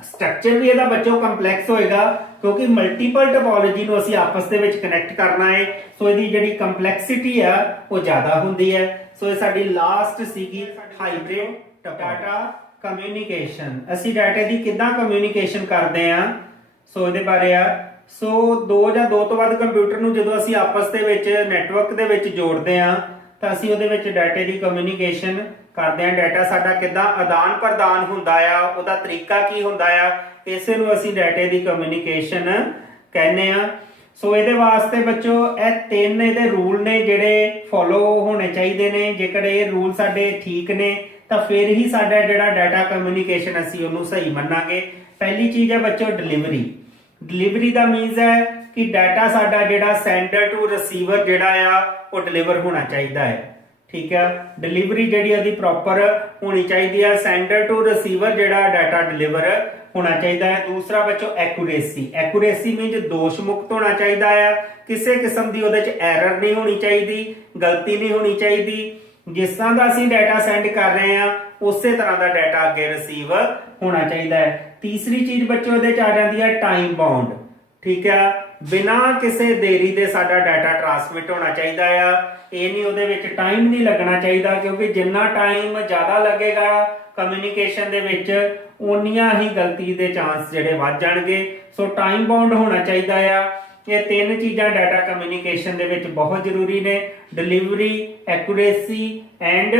ਸਟਰਕਚਰ ਵੀ ਇਹਦਾ ਬੱਚੋ ਕੰਪਲੈਕਸ ਹੋਏਗਾ ਕਿਉਂਕਿ ਮਲਟੀਪਲ ਟਪੋਲੋਜੀ ਨੂੰ ਅਸੀਂ ਆਪਸ ਦੇ ਵਿੱਚ ਕਨੈਕਟ ਕਰਨਾ ਹੈ। ਸੋ ਇਹਦੀ ਜਿਹੜੀ ਕੰਪਲੈਕਸਿਟੀ ਆ ਉਹ ਜ਼ਿਆਦਾ ਹੁੰਦੀ ਹੈ। ਸੋ ਇਹ ਸਾਡੀ ਲਾਸਟ ਸੀਗੀ ਹਾਈਬ੍ਰਿਡ ਡਾਟਾ ਕਮਿਊਨੀਕੇਸ਼ਨ। ਅਸੀਂ ਡਾਟਾ ਦੀ ਕਿੱਦਾਂ ਕਮਿਊਨੀਕੇਸ਼ਨ ਕਰਦੇ ਆ, ਸੋ ਇਹਦੇ ਬਾਰੇ ਆ। ਸੋ ਦੋ ਜਾਂ ਦੋ ਤੋਂ ਵੱਧ ਕੰਪਿਊਟਰ ਨੂੰ ਜਦੋਂ ਅਸੀਂ ਆਪਸ ਦੇ ਵਿੱਚ ਨੈਟਵਰਕ ਦੇ ਵਿੱਚ ਜੋੜਦੇ ਆ ਤਾਂ ਅਸੀਂ ਉਹਦੇ ਵਿੱਚ ਡਾਟੇ ਦੀ ਕਮਿਊਨੀਕੇਸ਼ਨ ਕਰਦੇ ਆ। ਡਾਟਾ ਸਾਡਾ ਕਿੱਦਾਂ ਆਦਾਨ ਪ੍ਰਦਾਨ ਹੁੰਦਾ ਆ, ਉਹਦਾ ਤਰੀਕਾ ਕੀ ਹੁੰਦਾ ਆ, ਇਸੇ ਨੂੰ ਅਸੀਂ ਡਾਟੇ ਦੀ ਕਮਿਊਨੀਕੇਸ਼ਨ ਕਹਿੰਦੇ ਆ। ਸੋ ਇਹਦੇ ਵਾਸਤੇ ਬੱਚੋ ਇਹ ਤਿੰਨ ਇਹਦੇ ਰੂਲ ਨੇ ਜਿਹੜੇ ਫੋਲੋ ਹੋਣੇ ਚਾਹੀਦੇ ਨੇ। ਜੇਕਰ ਇਹ ਰੂਲ ਸਾਡੇ ਠੀਕ ਨੇ ਤਾਂ ਫਿਰ ਹੀ ਸਾਡਾ ਜਿਹੜਾ ਡਾਟਾ ਕਮਿਊਨੀਕੇਸ਼ਨ ਅਸੀਂ ਉਹਨੂੰ ਸਹੀ ਮੰਨਾਂਗੇ। ਪਹਿਲੀ ਚੀਜ਼ ਹੈ ਬੱਚੋ ਡਿਲੀਵਰੀ। ਡਿਲੀਵਰੀ ਦਾ ਮੀਨਸ ਹੈ ਕਿ ਡਾਟਾ ਸਾਡਾ ਜਿਹੜਾ ਸੈਂਡਰ ਟੂ ਰਿਸੀਵਰ ਜਿਹੜਾ ਆ ਉਹ ਡਿਲੀਵਰ ਹੋਣਾ ਚਾਹੀਦਾ ਹੈ, ਠੀਕ ਹੈ। ਡਿਲੀਵਰੀ ਜਿਹੜੀ ਉਹਦੀ ਪ੍ਰੋਪਰ ਹੋਣੀ ਚਾਹੀਦੀ ਹੈ, ਸੈਂਡਰ ਟੂ ਰਿਸੀਵਰ ਜਿਹੜਾ ਡਾਟਾ ਡਿਲੀਵਰ ਹੋਣਾ ਚਾਹੀਦਾ ਹੈ। ਦੂਸਰਾ ਬੱਚੋ ਐਕੂਰੇਸੀ। ਐਕੂਰੇਸੀ ਮੀਨਸ ਦੋਸ਼ ਮੁਕਤ ਹੋਣਾ ਚਾਹੀਦਾ ਆ, ਕਿਸੇ ਕਿਸਮ ਦੀ ਉਹਦੇ 'ਚ ਐਰਰ ਨਹੀਂ ਹੋਣੀ ਚਾਹੀਦੀ, ਗਲਤੀ ਨਹੀਂ ਹੋਣੀ ਚਾਹੀਦੀ। ਜਿਸ ਤਰ੍ਹਾਂ ਦਾ ਅਸੀਂ ਡਾਟਾ ਸੈਂਡ ਕਰ ਰਹੇ ਆ ਉਸੇ ਤਰ੍ਹਾਂ ਦਾ ਡਾਟਾ ਅੱਗੇ ਰਿਸੀਵ ਹੋਣਾ ਚਾਹੀਦਾ ਹੈ। ਤੀਸਰੀ ਚੀਜ਼ ਬੱਚੋ ਇਹਦੇ 'ਚ ਆ ਜਾਂਦੀ ਹੈ ਟਾਈਮ ਬਾਉਂਡ, ਠੀਕ ਹੈ। ਬਿਨਾਂ ਕਿਸੇ ਦੇਰੀ ਦੇ ਸਾਡਾ ਡਾਟਾ ਟ੍ਰਾਂਸਮਿਟ ਹੋਣਾ ਚਾਹੀਦਾ ਆ। ਇਹ ਨਹੀਂ ਉਹਦੇ ਵਿੱਚ ਟਾਈਮ ਨਹੀਂ ਲੱਗਣਾ ਚਾਹੀਦਾ ਕਿਉਂਕਿ ਜਿੰਨਾ ਟਾਈਮ ਜ਼ਿਆਦਾ ਲੱਗੇਗਾ ਕਮਿਊਨੀਕੇਸ਼ਨ ਦੇ ਵਿੱਚ ਉਨੀਆਂ ਹੀ ਗਲਤੀ ਦੇ ਚਾਂਸ ਜਿਹੜੇ ਵੱਧ ਜਾਣਗੇ। ਸੋ ਟਾਈਮ ਬਾਉਂਡ ਹੋਣਾ ਚਾਹੀਦਾ ਆ। ਇਹ ਤਿੰਨ ਚੀਜ਼ਾਂ ਡਾਟਾ ਕਮਿਊਨੀਕੇਸ਼ਨ ਦੇ ਵਿੱਚ ਬਹੁਤ ਜ਼ਰੂਰੀ ਨੇ, delivery, accuracy end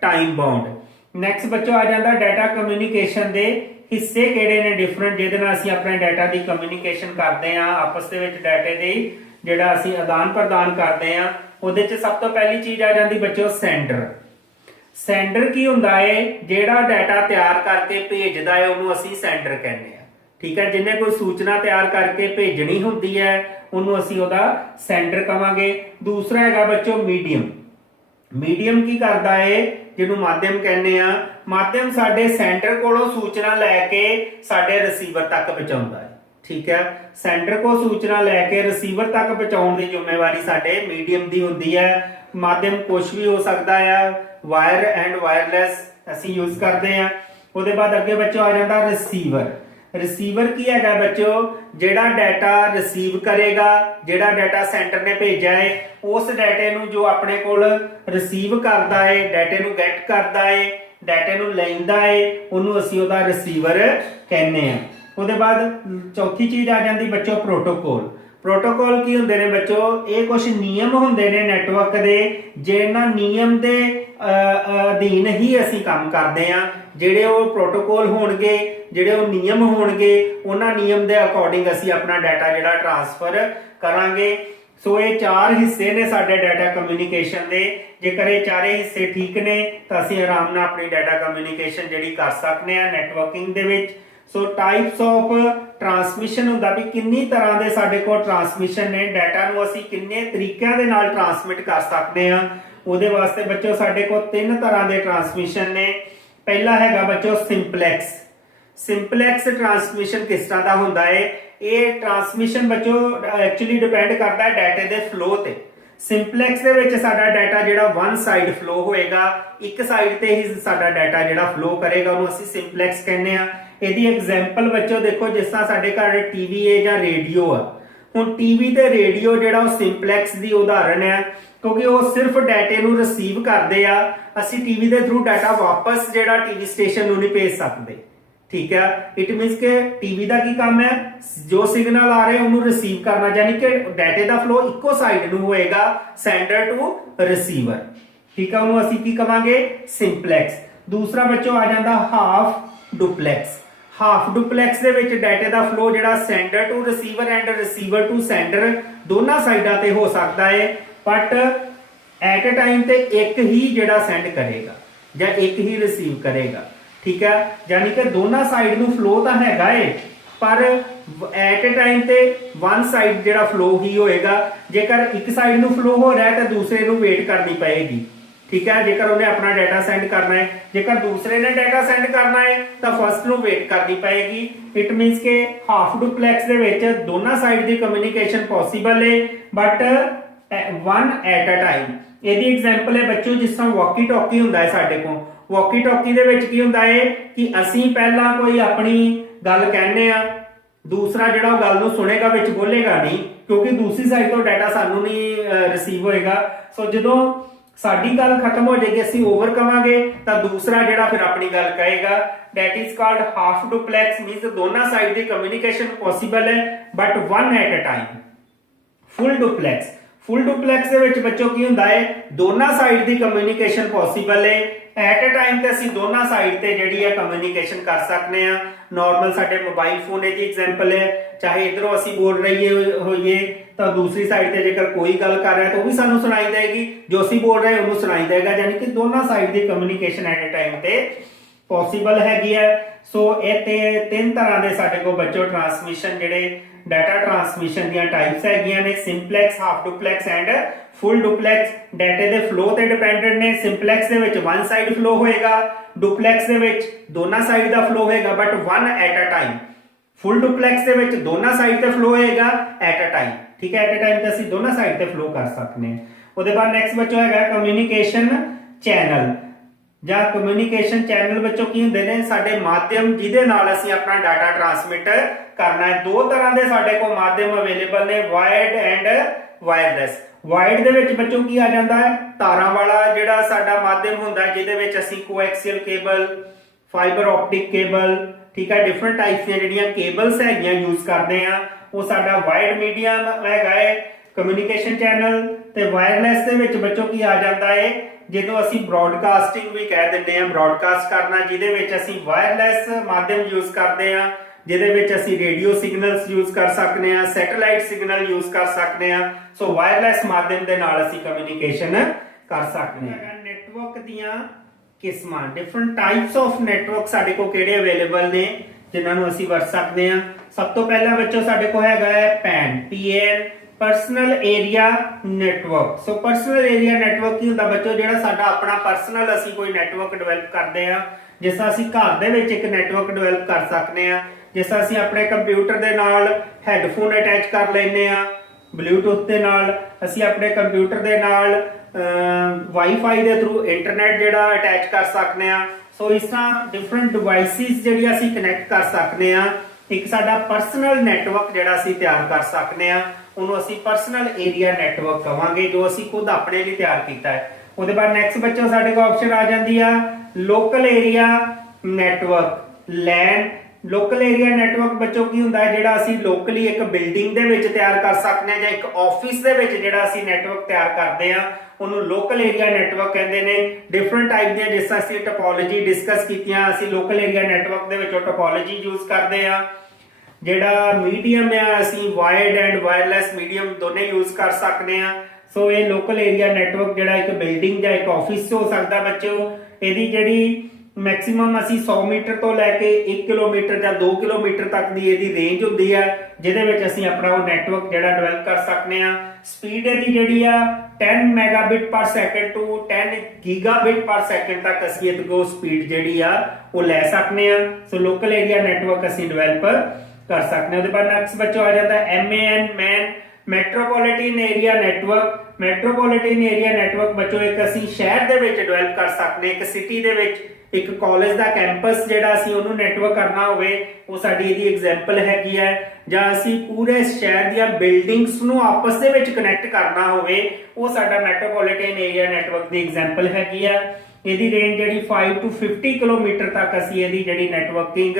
time bound. Next ਬੱਚੋ ਆ ਜਾਂਦਾ ਡਾਟਾ ਕਮਿਊਨੀਕੇਸ਼ਨ ਦੇ ਹਿੱਸੇ ਕਿਹੜੇ ਨੇ ਡਿਫਰੈਂਟ, ਜਿਹਦੇ ਨਾਲ ਅਸੀਂ ਆਪਣੇ ਡਾਟਾ ਦੀ ਕਮਿਊਨੀਕੇਸ਼ਨ ਕਰਦੇ ਆ ਆਪਸ ਦੇ ਵਿੱਚ, ਡਾਟੇ ਦੇ ਜਿਹੜਾ ਅਸੀਂ ਆਦਾਨ ਪ੍ਰਦਾਨ ਕਰਦੇ ਆ। ਉਹਦੇ 'ਚ ਸਭ ਤੋਂ ਪਹਿਲੀ ਚੀਜ਼ ਆ ਜਾਂਦੀ ਬੱਚੋ ਸੈਂਡਰ। ਸੈਂਡਰ ਕੀ ਹੁੰਦਾ ਹੈ, ਜਿਹੜਾ ਡਾਟਾ ਤਿਆਰ ਕਰਕੇ ਭੇਜਦਾ ਹੈ ਉਹਨੂੰ ਅਸੀਂ ਸੈਂਡਰ ਕਹਿੰਦੇ ਆ, ਠੀਕ ਹੈ। ਜਿਹਨੇ ਕੋਈ ਸੂਚਨਾ ਤਿਆਰ ਕਰਕੇ ਭੇਜਣੀ ਹੁੰਦੀ ਹੈ ਉਹਨੂੰ ਅਸੀਂ ਉਹਦਾ ਸੈਂਡਰ ਕਵਾਂਗੇ। ਦੂਸਰਾ ਹੈਗਾ ਬੱਚੋ ਮੀਡੀਅਮ। ਮੀਡੀਅਮ ਕੀ ਕਰਦਾ ਹੈ, ਜਿਹਨੂੰ ਮਾਧਿਅਮ ਕਹਿੰਦੇ ਆ। ਮਾਧਿਅਮ ਸਾਡੇ ਸੈਂਡਰ ਕੋਲੋਂ ਸੂਚਨਾ ਲੈ ਕੇ ਸਾਡੇ ਰਿਸੀਵਰ ਤੱਕ ਪਹੁੰਚਾਉਂਦਾ ਹੈ, ਠੀਕ ਹੈ। ਸੈਂਡਰ ਕੋਲ ਸੂਚਨਾ ਲੈ ਕੇ ਰਿਸੀਵਰ ਤੱਕ ਪਹੁੰਚਾਉਣ ਦੀ ਜ਼ਿੰਮੇਵਾਰੀ ਸਾਡੇ ਮੀਡੀਅਮ ਦੀ ਹੁੰਦੀ ਹੈ। ਮਾਧਿਅਮ ਕੁਝ ਵੀ ਹੋ ਸਕਦਾ ਆ, ਵਾਇਰ ਐਂਡ ਵਾਇਰਲੈਸ ਅਸੀਂ ਯੂਜ਼ ਕਰਦੇ ਆ। ਉਹਦੇ ਬਾਅਦ ਅੱਗੇ ਬੱਚੋ ਆ ਜਾਂਦਾ ਰਿਸੀਵਰ। ਰਿਸੀਵਰ ਕੀ ਹੈਗਾ ਬੱਚੋ, ਜਿਹੜਾ ਡਾਟਾ ਰਿਸੀਵ ਕਰੇਗਾ, ਜਿਹੜਾ ਡਾਟਾ ਸੈਂਟਰ ਨੇ ਭੇਜਿਆ ਹੈ ਉਸ ਡਾਟੇ ਨੂੰ ਜੋ ਆਪਣੇ ਕੋਲ ਰਿਸੀਵ ਕਰਦਾ ਹੈ, ਡਾਟੇ ਨੂੰ ਗੈਟ ਕਰਦਾ ਹੈ, ਡਾਟੇ ਨੂੰ ਲੈਂਦਾ ਹੈ, ਉਹਨੂੰ ਅਸੀਂ ਉਹਦਾ ਰਿਸੀਵਰ ਕਹਿੰਦੇ ਆ। ਉਹਦੇ ਬਾਅਦ ਚੌਥੀ ਚੀਜ਼ ਆ ਜਾਂਦੀ ਬੱਚੋ ਪ੍ਰੋਟੋਕੋਲ। ਪ੍ਰੋਟੋਕੋਲ ਕੀ ਹੁੰਦੇ ਨੇ ਬੱਚੋ, ਇਹ ਕੁਝ ਨਿਯਮ ਹੁੰਦੇ ਨੇ ਨੈਟਵਰਕ ਦੇ, ਜਿਹਨਾਂ ਨਿਯਮ ਦੇ ਅਧੀਨ ਹੀ ਅਸੀਂ ਕੰਮ ਕਰਦੇ ਆ। ਜਿਹੜੇ ਉਹ ਪ੍ਰੋਟੋਕੋਲ ਹੋਣਗੇ, ਜਿਹੜੇ ਉਹ ਨਿਯਮ ਹੋਣਗੇ, ਉਹਨਾਂ ਨਿਯਮ ਦੇ ਅਕੋਰਡਿੰਗ ਅਸੀਂ ਆਪਣਾ ਡਾਟਾ ਜਿਹੜਾ ਟ੍ਰਾਂਸਫਰ ਕਰਾਂਗੇ। ਸੋ ਇਹ ਚਾਰ ਹਿੱਸੇ ਨੇ ਸਾਡੇ ਡਾਟਾ ਕਮਿਊਨੀਕੇਸ਼ਨ ਦੇ। ਜੇਕਰ ਇਹ ਚਾਰੇ ਹਿੱਸੇ ਠੀਕ ਨੇ ਤਾਂ ਅਸੀਂ ਆਰਾਮ ਨਾਲ ਆਪਣੀ ਡਾਟਾ ਕਮਿਊਨੀਕੇਸ਼ਨ ਜਿਹੜੀ ਕਰ ਸਕਦੇ ਆ ਨੈਟਵਰਕਿੰਗ ਦੇ ਵਿੱਚ। ਸੋ ਟਾਈਪਸ ਆਫ ਟ੍ਰਾਂਸਮਿਸ਼ਨ ਹੁੰਦਾ ਵੀ ਕਿੰਨੀ ਤਰ੍ਹਾਂ ਦੇ ਸਾਡੇ ਕੋਲ ਟ੍ਰਾਂਸਮਿਸ਼ਨ ਨੇ, ਡਾਟਾ ਨੂੰ ਅਸੀਂ ਕਿੰਨੇ ਤਰੀਕਿਆਂ ਦੇ ਨਾਲ ਟ੍ਰਾਂਸਮਿਟ ਕਰ ਸਕਦੇ ਆ। ਉਹਦੇ ਵਾਸਤੇ ਬੱਚੋ ਸਾਡੇ ਕੋਲ ਤਿੰਨ ਤਰ੍ਹਾਂ ਦੇ ਟ੍ਰਾਂਸਮਿਸ਼ਨ ਨੇ। ਪਹਿਲਾ ਹੈਗਾ ਬੱਚੋ ਸਿੰਪਲੈਕਸ। ਸਿੰਪਲੈਕਸ ਟ੍ਰਾਂਸਮਿਸ਼ਨ ਕਿਸ ਤਰ੍ਹਾਂ ਦਾ ਹੁੰਦਾ ਹੈ, ਇਹ ਟ੍ਰਾਂਸਮਿਸ਼ਨ ਬੱਚੋ ਐਕਚੁਅਲੀ ਡਿਪੈਂਡ ਕਰਦਾ ਹੈ ਡਾਟੇ ਦੇ ਫਲੋ ਤੇ। ਸਿੰਪਲੈਕਸ ਦੇ ਵਿੱਚ ਸਾਡਾ ਡਾਟਾ ਜਿਹੜਾ ਵਨ ਸਾਈਡ ਫਲੋ ਹੋਏਗਾ, ਇੱਕ ਸਾਈਡ ਤੇ ਹੀ ਸਾਡਾ ਡਾਟਾ ਜਿਹੜਾ ਫਲੋ ਕਰੇਗਾ, ਉਹਨੂੰ ਅਸੀਂ ਸਿੰਪਲੈਕਸ ਕਹਿੰਦੇ ਆ। ਇਹਦੀ ਐਗਜ਼ਾਮਪਲ ਬੱਚੋ ਦੇਖੋ, ਜਿਸ ਤਰ੍ਹਾਂ ਸਾਡੇ ਘਰ ਟੀਵੀ ਹੈ ਜਾਂ ਰੇਡੀਓ ਆ, ਹੁਣ ਟੀਵੀ ਤੇ ਰੇਡੀਓ ਜਿਹੜਾ ਉਹ ਸਿੰਪਲੈਕਸ ਦੀ ਉਦਾਹਰਨ ਹੈ, ਕਿਉਂਕਿ ਉਹ ਸਿਰਫ ਡਾਟੇ ਨੂੰ ਰਿਸੀਵ ਕਰਦੇ ਆ। ਅਸੀਂ ਟੀਵੀ ਦੇ ਥਰੂ ਡਾਟਾ ਵਾਪਸ ਜਿਹੜਾ ਟੀਵੀ ਸਟੇਸ਼ਨ ਨੂੰ ਨਹੀਂ ਭੇਜ ਸਕਦੇ, ਠੀਕ ਹੈ। ਇਟ ਮੀਨਸ ਕਿ ਟੀਵੀ ਦਾ ਕੀ ਕੰਮ ਹੈ, ਜੋ ਸਿਗਨਲ ਆ ਰਿਹਾ ਉਹਨੂੰ ਰਿਸੀਵ ਕਰਨਾ, ਯਾਨੀ ਕਿ ਡਾਟੇ ਦਾ ਫਲੋ ਇੱਕੋ ਸਾਈਡ ਨੂੰ ਹੋਏਗਾ, ਸੈਂਡਰ ਟੂ ਰਿਸੀਵਰ, ਠੀਕ ਹੈ। ਉਹਨੂੰ ਅਸੀਂ ਕੀ ਕਵਾਂਗੇ, ਸਿੰਪਲੈਕਸ। ਦੂਸਰਾ ਬੱਚੋ ਆ ਜਾਂਦਾ ਹਾਫ ਡੁਪਲੈਕਸ। ਹਾਫ ਡੁਪਲੈਕਸ ਦੇ ਵਿੱਚ ਡਾਟੇ ਦਾ ਫਲੋ ਜਿਹੜਾ sender to receiver and receiver to sender ਦੋਨਾਂ ਸਾਈਡਾਂ ਤੇ ਹੋ ਸਕਦਾ ਹੈ, ਬਟ ਐਟ ਅ ਟਾਈਮ ਤੇ ਇੱਕ ਹੀ ਜਿਹੜਾ ਸੈਂਡ ਕਰੇਗਾ ਜਾਂ ਇੱਕ ਹੀ ਰਿਸੀਵ ਕਰੇਗਾ, ਠੀਕ ਹੈ। ਯਾਨੀ ਕਿ ਦੋਨਾਂ ਸਾਈਡ ਨੂੰ ਫਲੋ ਤਾਂ ਹੈਗਾ ਏ, ਪਰ ਐਟ ਅ ਟਾਈਮ ਤੇ ਵਨ ਸਾਈਡ ਜਿਹੜਾ ਫਲੋ ਹੀ ਹੋਏਗਾ। ਜੇਕਰ ਇੱਕ ਸਾਈਡ ਨੂੰ ਫਲੋ ਹੋ ਰਿਹਾ ਤਾਂ ਦੂਸਰੇ ਨੂੰ ਵੇਟ ਕਰਨੀ ਪਏਗੀ, ਠੀਕ ਹੈ। ਜੇਕਰ ਉਹਨੇ ਆਪਣਾ ਡਾਟਾ ਸੈਂਡ ਕਰਨਾ ਹੈ, ਜੇਕਰ ਦੂਸਰੇ ਨੇ ਡਾਟਾ ਸੈਂਡ ਕਰਨਾ ਹੈ ਤਾਂ ਫਸਟ ਨੂੰ ਵੇਟ ਕਰਨੀ ਪਏਗੀ। ਇਟ ਮੀਨਸ ਕਿ ਹਾਫ ਡੁਪਲੈਕਸ ਦੇ ਵਿੱਚ ਦੋਨਾਂ ਸਾਈਡ ਦੀ ਕਮਿਊਨੀਕੇਸ਼ਨ ਪੋਸੀਬਲ ਹੈ, but one at a time. ਇਹਦੀ ਐਗਜ਼ਾਮਪਲ ਹੈ ਬੱਚੋ, ਜਿਸ ਤਰ੍ਹਾਂ ਵਾਕੀ ਟਾਕੀ ਹੁੰਦਾ ਹੈ ਸਾਡੇ ਕੋਲ। ਵਾਕੀ ਟਾਕੀ ਦੇ ਵਿੱਚ ਕੀ ਹੁੰਦਾ ਹੈ ਕਿ ਅਸੀਂ ਪਹਿਲਾਂ ਕੋਈ ਆਪਣੀ ਗੱਲ ਕਹਿੰਦੇ ਆ, ਦੂਸਰਾ ਜਿਹੜਾ ਉਹ ਗੱਲ ਨੂੰ ਸੁਣੇਗਾ, ਵਿੱਚ ਬੋਲੇਗਾ ਨਹੀਂ, ਕਿਉਂਕਿ ਦੂਸਰੀ ਸਾਈਡ ਤੋਂ ਡਾਟਾ ਸਾਨੂੰ ਨਹੀਂ ਰਿਸੀਵ ਹੋਏਗਾ। ਸੋ ਜਦੋਂ ਸਾਡੀ ਗੱਲ ਖਤਮ ਹੋ ਜਾਏਗੀ, ਅਸੀਂ ਓਵਰ ਕਵਾਂਗੇ, ਤਾਂ ਦੂਸਰਾ ਜਿਹੜਾ ਫਿਰ ਆਪਣੀ ਗੱਲ ਕਹੇਗਾ। that is called half duplex, means ਦੋਨਾਂ ਸਾਈਡ ਦੀ ਕਮਿਊਨੀਕੇਸ਼ਨ ਪੋਸੀਬਲ ਹੈ, but one at a time. Full duplex. Full duplex ਦੇ ਵਿੱਚ ਬੱਚੋ ਕੀ ਹੁੰਦਾ ਹੈ, ਦੋਨਾਂ ਸਾਈਡ ਦੀ ਕਮਿਊਨੀਕੇਸ਼ਨ ਪੋਸੀਬਲ ਹੈ, ਐਟ ਅ ਟਾਈਮ ਤੇ ਅਸੀਂ ਦੋਨਾਂ ਸਾਈਡ ਤੇ ਜਿਹੜੀ ਹੈ ਕਮਿਊਨੀਕੇਸ਼ਨ ਕਰ ਸਕਦੇ ਆ। ਨਾਰਮਲ ਸਾਡੇ ਮੋਬਾਈਲ ਫੋਨ ਦੀ ਐਗਜ਼ਾਮਪਲ ਹੈ, ਚਾਹੇ ਇਧਰੋਂ ਅਸੀਂ ਬੋਲ ਰਹੀ ਹੋਈਏ ਤਾਂ ਦੂਸਰੀ ਸਾਈਡ ਤੇ ਜੇਕਰ ਕੋਈ ਗੱਲ ਕਰ ਰਿਹਾ ਤਾਂ ਉਹ ਵੀ ਸਾਨੂੰ ਸੁਣਾਈ ਦੇਗੀ, ਜੋ ਅਸੀਂ ਬੋਲ ਰਹੇ ਉਹਨੂੰ ਸੁਣਾਈ ਦੇਗਾ। ਯਾਨੀ ਕਿ ਦੋਨਾਂ ਸਾਈਡ ਦੀ ਕਮਿਊਨੀਕੇਸ਼ਨ ਐਟ ਅ ਟਾਈਮ ਤੇ ਪੋਸੀਬਲ ਹੈਗੀ ਹੈ। ਸੋ ਇਹ ਤੇ ਤਿੰਨ ਤਰ੍ਹਾਂ ਦੇ ਸਾਡੇ ਕੋਲ ਬੱਚੋ ਟਰਾਂਸਮਿਸ਼ਨ ਜਿਹੜੇ ਡਾਟਾ ਟਰਾਂਸਮਿਸ਼ਨ ਦੀਆਂ ਟਾਈਪਸ ਹੈਗੀਆਂ ਨੇ, simplex, half duplex and full duplex. ਡਾਟੇ ਦੇ ਫਲੋ ਤੇ ਡਿਪੈਂਡੈਂਟ ਨੇ। ਸਿੰਪਲੈਕਸ ਦੇ ਵਿੱਚ ਵਨ ਸਾਈਡ ਫਲੋ ਹੋਏਗਾ, ਡੁਪਲੈਕਸ ਦੇ ਵਿੱਚ ਦੋਨਾਂ ਸਾਈਡ ਦਾ ਫਲੋ ਹੋਏਗਾ, but one at a time. Full duplex ਦੇ ਵਿੱਚ ਦੋਨਾਂ ਸਾਈਡ ਤੇ ਫਲੋ ਹੋਏਗਾ ਐਟ ਅ ਟਾਈਮ, ਠੀਕ ਹੈ। ਐਟ ਅ ਟਾਈਮ ਤੇ ਅਸੀਂ ਦੋਨਾਂ ਸਾਈਡ ਤੇ ਫਲੋ ਕਰ ਸਕਦੇ ਹਾਂ। ਉਹਦੇ ਬਾਅਦ ਨੈਕਸਟ ਬੱਚੋ ਹੈਗਾ ਕਮਿਊਨੀਕੇਸ਼ਨ ਚੈਨਲ ਜਾਂ ਕਮਿਊਨੀਕੇਸ਼ਨ ਚੈਨਲ। ਬੱਚੋ ਕੀ ਹੁੰਦੇ ਨੇ, ਸਾਡੇ ਮਾਧਿਅਮ ਜਿਹਦੇ ਨਾਲ ਅਸੀਂ ਆਪਣਾ ਡਾਟਾ ਟਰਾਂਸਮਿਟ ਕਰਨਾ ਹੈ। ਦੋ ਤਰ੍ਹਾਂ ਦੇ ਸਾਡੇ ਕੋਲ ਮਾਧਿਅਮ ਅਵੇਲੇਬਲ ਨੇ, ਵਾਇਰਡ ਐਂਡ ਵਾਇਰਲੈਸ। ਵਾਇਰਡ ਦੇ ਵਿੱਚ ਬੱਚੋ ਕੀ ਆ ਜਾਂਦਾ ਹੈ, ਤਾਰਾਂ ਵਾਲਾ ਜਿਹੜਾ ਸਾਡਾ ਮਾਧਿਅਮ ਹੁੰਦਾ, ਜਿਹਦੇ ਵਿੱਚ ਅਸੀਂ ਕੋਐਕਸੀਅਲ ਕੇਬਲ, ਫਾਈਬਰ ਆਪਟਿਕ ਕੇਬਲ, ਠੀਕ ਹੈ, ਡਿਫਰੈਂਟ ਟਾਈਪਸ ਦੀਆਂ ਜਿਹੜੀਆਂ ਕੇਬਲਸ ਹੈਗੀਆਂ ਯੂਜ਼ ਕਰਦੇ ਆ, ਉਹ ਸਾਡਾ ਵਾਇਰਡ ਮੀਡੀਅਮ ਹੈਗਾ ਹੈ ਕਮਿਊਨੀਕੇਸ਼ਨ ਚੈਨਲ। ਤੇ ਵਾਇਰਲੈਸ ਦੇ ਵਿੱਚ ਬੱਚੋ ਕੀ ਆ ਜਾਂਦਾ ਹੈ, ਜਿਹਨੂੰ ਅਸੀਂ ਬ੍ਰੌਡਕਾਸਟਿੰਗ ਵੀ ਕਹਿ ਦਿੰਦੇ ਆ, ਬ੍ਰੌਡਕਾਸਟ ਕਰਨਾ, ਜਿਹਦੇ ਵਿੱਚ ਅਸੀਂ ਵਾਇਰਲੈਸ ਮਾਧਿਅਮ ਯੂਜ਼ ਕਰਦੇ ਆ, ਜਿਹਦੇ ਵਿੱਚ ਅਸੀਂ ਰੇਡੀਓ ਸਿਗਨਲਸ ਯੂਜ਼ ਕਰ ਸਕਦੇ ਆ, ਸੈਟੇਲਾਈਟ ਸਿਗਨਲ ਯੂਜ਼ ਕਰ ਸਕਦੇ ਆ। ਸੋ ਵਾਇਰਲੈਸ ਮਾਧਿਅਮ ਦੇ ਨਾਲ ਅਸੀਂ ਕਮਿਊਨੀਕੇਸ਼ਨ ਕਰ ਸਕਦੇ ਆ। ਨੈਟਵਰਕ ਦੀਆਂ ਕਿਸਮਾਂ, ਡਿਫਰੈਂਟ ਟਾਈਪਸ ਆਫ ਨੈਟਵਰਕ ਸਾਡੇ ਕੋਲ ਕਿਹੜੇ ਅਵੇਲੇਬਲ ਨੇ ਜਿਨ੍ਹਾਂ ਨੂੰ ਅਸੀਂ ਵਰਤ ਸਕਦੇ ਆ। ਸਭ ਤੋਂ ਪਹਿਲਾਂ ਬੱਚੋ ਸਾਡੇ ਕੋਲ ਹੈਗਾ ਹੈ PAN, PAN, personal area network. So personal area network ਕੀ ਹੁੰਦਾ ਬੱਚੋ, ਜਿਹੜਾ ਸਾਡਾ ਆਪਣਾ ਪਰਸਨਲ ਅਸੀਂ ਕੋਈ ਨੈਟਵਰਕ ਡਿਵੈਲਪ ਕਰਦੇ ਆ। ਜਿਸ ਤਰ੍ਹਾਂ ਅਸੀਂ ਘਰ ਦੇ ਵਿੱਚ ਇੱਕ ਨੈਟਵਰਕ ਡਿਵੈਲਪ ਕਰ ਸਕਦੇ ਆ, ਜਿਸ ਤਰ੍ਹਾਂ ਅਸੀਂ ਆਪਣੇ ਕੰਪਿਊਟਰ ਦੇ ਨਾਲ ਹੈੱਡਫੋਨ ਅਟੈਚ ਕਰ ਲੈਂਦੇ ਆ, ਬਲੂਟੁੱਥ ਦੇ ਨਾਲ ਅਸੀਂ ਆਪਣੇ ਕੰਪਿਊਟਰ ਦੇ ਨਾਲ ਵਾਈਫਾਈ ਦੇ ਥਰੂ ਇੰਟਰਨੈਟ ਜਿਹੜਾ ਅਟੈਚ ਕਰ ਸਕਦੇ ਆ। ਸੋ ਇਸ ਤਰ੍ਹਾਂ ਡਿਫਰੈਂਟ ਡਿਵਾਈਸਿਸ ਜਿਹੜੀ ਅਸੀਂ ਕਨੈਕਟ ਕਰ ਸਕਦੇ ਆ। ਇੱਕ ਸਾਡਾ ਪਰਸਨਲ ਨੈਟਵਰਕ ਜਿਹੜਾ ਅਸੀਂ ਤਿਆਰ ਕਰ ਸਕਦੇ ਆ, ਉਹਨੂੰ ਅਸੀਂ ਪਰਸਨਲ ਏਰੀਆ ਨੈਟਵਰਕ ਕਵਾਂਗੇ, ਜੋ ਅਸੀਂ ਖੁਦ ਆਪਣੇ ਲਈ ਤਿਆਰ ਕੀਤਾ ਹੈ। ਉਹਦੇ ਬਾਅਦ ਨੈਕਸਟ ਬੱਚੋ ਸਾਡੇ ਕੋਲ ਆਪਸ਼ਨ ਆ ਜਾਂਦੀ ਆ local area network, LAN। Local area network ਬੱਚੋ ਕੀ ਹੁੰਦਾ ਹੈ, ਜਿਹੜਾ ਅਸੀਂ ਲੋਕਲੀ ਇੱਕ ਬਿਲਡਿੰਗ ਦੇ ਵਿੱਚ ਤਿਆਰ ਕਰ ਸਕਦੇ ਹਾਂ, ਜਾਂ ਇੱਕ ਆਫਿਸ ਦੇ ਵਿੱਚ ਜਿਹੜਾ ਅਸੀਂ ਨੈਟਵਰਕ ਤਿਆਰ ਕਰਦੇ ਆ, ਉਹਨੂੰ ਲੋਕਲ ਏਰੀਆ ਨੈਟਵਰਕ ਕਹਿੰਦੇ ਨੇ। ਡਿਫਰੈਂਟ ਟਾਈਪ ਦੀਆਂ, ਜਿਸ ਤਰ੍ਹਾਂ ਅਸੀਂ ਟੋਪੋਲੋਜੀ ਡਿਸਕਸ ਕੀਤੀਆਂ, ਅਸੀਂ ਲੋਕਲ ਏਰੀਆ ਨੈਟਵਰਕ ਦੇ ਵਿੱਚ ਟੋਪੋਲੋਜੀ ਯੂਜ਼ ਕਰਦੇ ਆ। ਜਿਹੜਾ ਮੀਡੀਅਮ ਆ, ਅਸੀਂ ਵਾਇਰਡ ਐਂਡ ਵਾਇਰਲੈਸ ਮੀਡੀਅਮ ਦੋਨੇ ਯੂਜ਼ ਕਰ ਸਕਦੇ ਆ। ਸੋ ਇਹ ਲੋਕਲ ਏਰੀਆ ਨੈਟਵਰਕ ਜਿਹੜਾ ਇੱਕ ਬਿਲਡਿੰਗ ਜਾਂ ਇੱਕ ਆਫਿਸ 'ਚ ਹੋ ਸਕਦਾ ਬੱਚੋ। ਇਹਦੀ ਜਿਹੜੀ ਮੈਕਸਿਮਮ ਅਸੀਂ 100 ਮੀਟਰ ਤੋਂ ਲੈ ਕੇ 1 ਕਿਲੋਮੀਟਰ ਜਾਂ 2 ਕਿਲੋਮੀਟਰ ਤੱਕ ਦੀ ਇਹਦੀ ਰੇਂਜ ਹੁੰਦੀ ਹੈ, ਜਿਹਦੇ ਵਿੱਚ ਅਸੀਂ ਆਪਣਾ ਉਹ ਨੈਟਵਰਕ ਜਿਹੜਾ ਡਿਵੈਲਪ ਕਰ ਸਕਦੇ ਆ। ਸਪੀਡ ਇਹਦੀ ਜਿਹੜੀ ਆ 10 ਮੈਗਾਬਿਟ ਪਰ ਸੈਕਿੰਡ ਟੂ 10 ਗੀਗਾਬਿਟ ਪਰ ਸੈਕਿੰਡ ਤੱਕ ਅਸੀਂ ਇਹਦੇ ਕੋਲ ਸਪੀਡ ਜਿਹੜੀ ਆ ਉਹ ਲੈ ਸਕਦੇ ਆ। ਸੋ ਲੋਕਲ ਏਰੀਆ ਨੈਟਵਰਕ ਅਸੀਂ ਡਿਵੈਲਪ ਕਰ ਸਕਦੇ ਹਾਂ। ਉਹਦੇ ਬਾਅਦ ਨੈਕਸਟ ਬੱਚੋ ਆ ਜਾਂਦਾ MAN, metropolitan area network. Metropolitan area network ਬੱਚੋ ਇੱਕ ਅਸੀਂ ਸ਼ਹਿਰ ਦੇ ਵਿੱਚ ਡਿਵੈਲਪ ਕਰ ਸਕਦੇ, ਇੱਕ ਸਿਟੀ ਦੇ ਵਿੱਚ ਇੱਕ ਕਾਲਜ ਦਾ ਕੈਂਪਸ ਜਿਹੜਾ ਅਸੀਂ ਉਹਨੂੰ ਨੈਟਵਰਕ ਕਰਨਾ ਹੋਵੇ, ਉਹ ਸਾਡੀ ਇਹਦੀ ਐਗਜ਼ਾਮਪਲ ਹੈਗੀ ਹੈ। ਜਾਂ ਅਸੀਂ ਪੂਰੇ ਸ਼ਹਿਰ ਦੀਆਂ ਬਿਲਡਿੰਗਸ ਨੂੰ ਆਪਸ ਦੇ ਵਿੱਚ ਕਨੈਕਟ ਕਰਨਾ ਹੋਵੇ, ਉਹ ਸਾਡਾ ਮੈਟਰੋਪੋਲੀਟਨ ਏਰੀਆ ਨੈਟਵਰਕ ਦੀ ਐਗਜ਼ਾਮਪਲ ਹੈਗੀ ਆ। ਇਹਦੀ ਰੇਂਜ ਜਿਹੜੀ 5 to 50 ਕਿਲੋਮੀਟਰ ਤੱਕ ਅਸੀਂ ਇਹਦੀ ਜਿਹੜੀ ਨੈਟਵਰਕਿੰਗ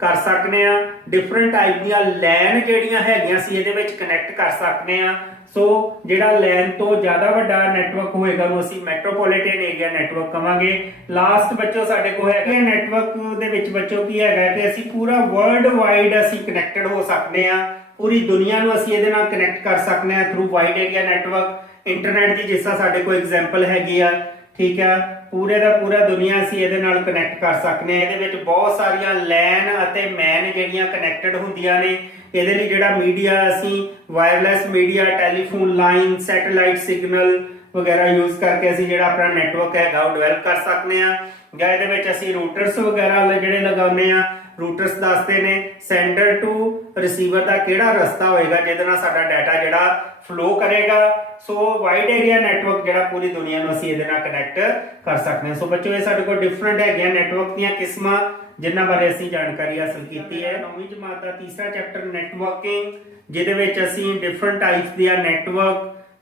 ਕਰ ਸਕਦੇ ਆ। ਡਿਫਰੈਂਟ ਟਾਈਪ ਦੀਆਂ ਲੈਨ ਜਿਹੜੀਆਂ ਹੈਗੀਆਂ ਅਸੀਂ ਇਹਦੇ ਵਿੱਚ ਕਨੈਕਟ ਕਰ ਸਕਦੇ ਆ। ਸੋ ਜਿਹੜਾ ਲੈਨ ਤੋਂ ਜ਼ਿਆਦਾ ਵੱਡਾ ਨੈਟਵਰਕ ਹੋਏਗਾ ਉਹਨੂੰ ਅਸੀਂ ਮੈਟਰੋਪੋਲੀਟਨ ਏਰੀਆ ਨੈਟਵਰਕ ਕਵਾਂਗੇ। ਲਾਸਟ ਬੱਚੋ ਸਾਡੇ ਕੋਲ ਹੈਗਾ ਨੈਟਵਰਕ ਦੇ ਵਿੱਚ ਬੱਚੋ ਕੀ ਹੈਗਾ ਕਿ ਅਸੀਂ ਪੂਰਾ ਵਰਲਡ ਵਾਈਡ ਅਸੀਂ ਕਨੈਕਟਡ ਹੋ ਸਕਦੇ ਆ। ਪੂਰੀ ਦੁਨੀਆ ਨੂੰ ਅਸੀਂ ਇਹਦੇ ਨਾਲ ਕਨੈਕਟ ਕਰ ਸਕਦੇ ਆ through wide area network. Internet ਦੀ ਜਿਸ ਤਰ੍ਹਾਂ ਸਾਡੇ ਕੋਲ ਐਗਜ਼ਾਮਪਲ ਹੈਗੀ ਆ, ਠੀਕ ਆ, ਪੂਰੇ ਦਾ ਪੂਰਾ ਦੁਨੀਆ ਅਸੀਂ ਇਹਦੇ ਨਾਲ ਕਨੈਕਟ ਕਰ ਸਕਦੇ ਆ। ਇਹਦੇ ਵਿੱਚ ਬਹੁਤ ਸਾਰੀਆਂ ਲੈਨ ਅਤੇ ਮੈਨ ਜਿਹੜੀਆਂ ਕਨੈਕਟਡ ਹੁੰਦੀਆਂ ਨੇ। ਇਹਦੇ ਲਈ ਜਿਹੜਾ ਮੀਡੀਆ ਅਸੀਂ wireless media, telephone line, satellite signal ਵਗੈਰਾ ਯੂਜ਼ ਕਰਕੇ ਅਸੀਂ ਜਿਹੜਾ ਆਪਣਾ ਨੈਟਵਰਕ ਹੈਗਾ ਉਹ ਡਿਵੈਲਪ ਕਰ ਸਕਦੇ ਆ। ਜਾਂ ਇਹਦੇ ਵਿੱਚ ਅਸੀਂ ਰੂਟਰਸ ਵਗੈਰਾ ਜਿਹੜੇ ਲਗਾਉਂਦੇ ਆ, ਰੂਟਰਸ ਦੱਸਦੇ ਨੇ ਸੈਂਡਰ ਟੂ ਰਿਸੀਵਰ ਦਾ ਕਿਹੜਾ ਰਸਤਾ ਹੋਏਗਾ ਜਿਹਦੇ ਨਾਲ ਸਾਡਾ ਡਾਟਾ ਜਿਹੜਾ ਫਲੋ ਕਰੇਗਾ। ਸੋ ਵਾਈਡ ਏਰੀਆ ਨੈਟਵਰਕ ਜਿਹੜਾ ਪੂਰੀ ਦੁਨੀਆ ਨੂੰ ਅਸੀਂ ਇਹਦੇ ਨਾਲ ਕਨੈਕਟ ਕਰ ਸਕਦੇ ਹਾਂ। ਸੋ ਬੱਚੋ ਇਹ ਸਾਡੇ ਕੋਲ ਡਿਫਰੈਂਟ ਹੈਗੀਆਂ ਨੈਟਵਰਕ ਦੀਆਂ ਕਿਸਮਾਂ ਜਿਨ੍ਹਾਂ ਬਾਰੇ ਅਸੀਂ ਜਾਣਕਾਰੀ ਹਾਸਲ ਕੀਤੀ ਹੈ। 9ਵੀਂ ਜਮਾਤ ਦਾ ਤੀਸਰਾ ਚੈਪਟਰ ਨੈਟਵਰਕਿੰਗ, ਜਿਹਦੇ ਵਿੱਚ ਅਸੀਂ ਡਿਫਰੈਂਟ ਟਾਈਪਸ ਦੀਆਂ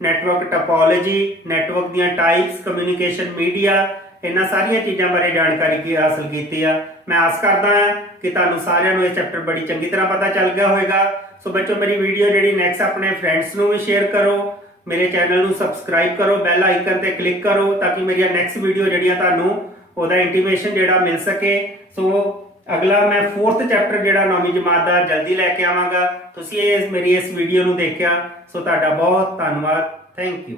ਨੈਟਵਰਕ ਟੋਪੋਲੋਜੀ, ਨੈਟਵਰਕ ਦੀਆਂ ਟਾਈਪਸ, ਕਮਿਊਨੀਕੇਸ਼ਨ ਮੀਡੀਆ, ਇਹਨਾਂ ਸਾਰੀਆਂ ਚੀਜ਼ਾਂ ਬਾਰੇ ਜਾਣਕਾਰੀ ਹਾਸਲ ਕੀਤੀ ਆ। ਮੈਂ ਆਸ ਕਰਦਾ ਹਾਂ ਕਿ ਤੁਹਾਨੂੰ ਸਾਰਿਆਂ ਨੂੰ ਇਹ ਚੈਪਟਰ ਬੜੀ ਚੰਗੀ ਤਰ੍ਹਾਂ ਪਤਾ ਚੱਲ ਗਿਆ ਹੋਵੇਗਾ। ਸੋ ਬੱਚੋ ਮੇਰੀ ਵੀਡੀਓ ਜਿਹੜੀ ਨੈਕਸਟ ਆਪਣੇ ਫਰੈਂਡਸ ਨੂੰ ਵੀ ਸ਼ੇਅਰ ਕਰੋ, ਮੇਰੇ ਚੈਨਲ ਨੂੰ ਸਬਸਕ੍ਰਾਈਬ ਕਰੋ, ਬੈਲ ਆਈਕਨ ਤੇ ਕਲਿੱਕ ਕਰੋ ਤਾਂ ਕਿ ਮੇਰੀਆਂ ਨੈਕਸਟ ਵੀਡੀਓ ਜਿਹੜੀਆਂ ਤੁਹਾਨੂੰ ਉਹਦਾ ਇੰਟੀਮੇਸ਼ਨ ਜਿਹੜਾ ਮਿਲ ਸਕੇ। ਸੋ ਅਗਲਾ ਮੈਂ 4th ਚੈਪਟਰ ਜਿਹੜਾ 9ਵੀਂ ਜਮਾਤ ਦਾ ਜਲਦੀ ਲੈ ਕੇ ਆਵਾਂਗਾ। ਤੁਸੀਂ ਮੇਰੀ ਇਸ ਵੀਡੀਓ ਨੂੰ ਦੇਖਿਆ, ਸੋ ਤੁਹਾਡਾ ਬਹੁਤ ਧੰਨਵਾਦ। Thank you.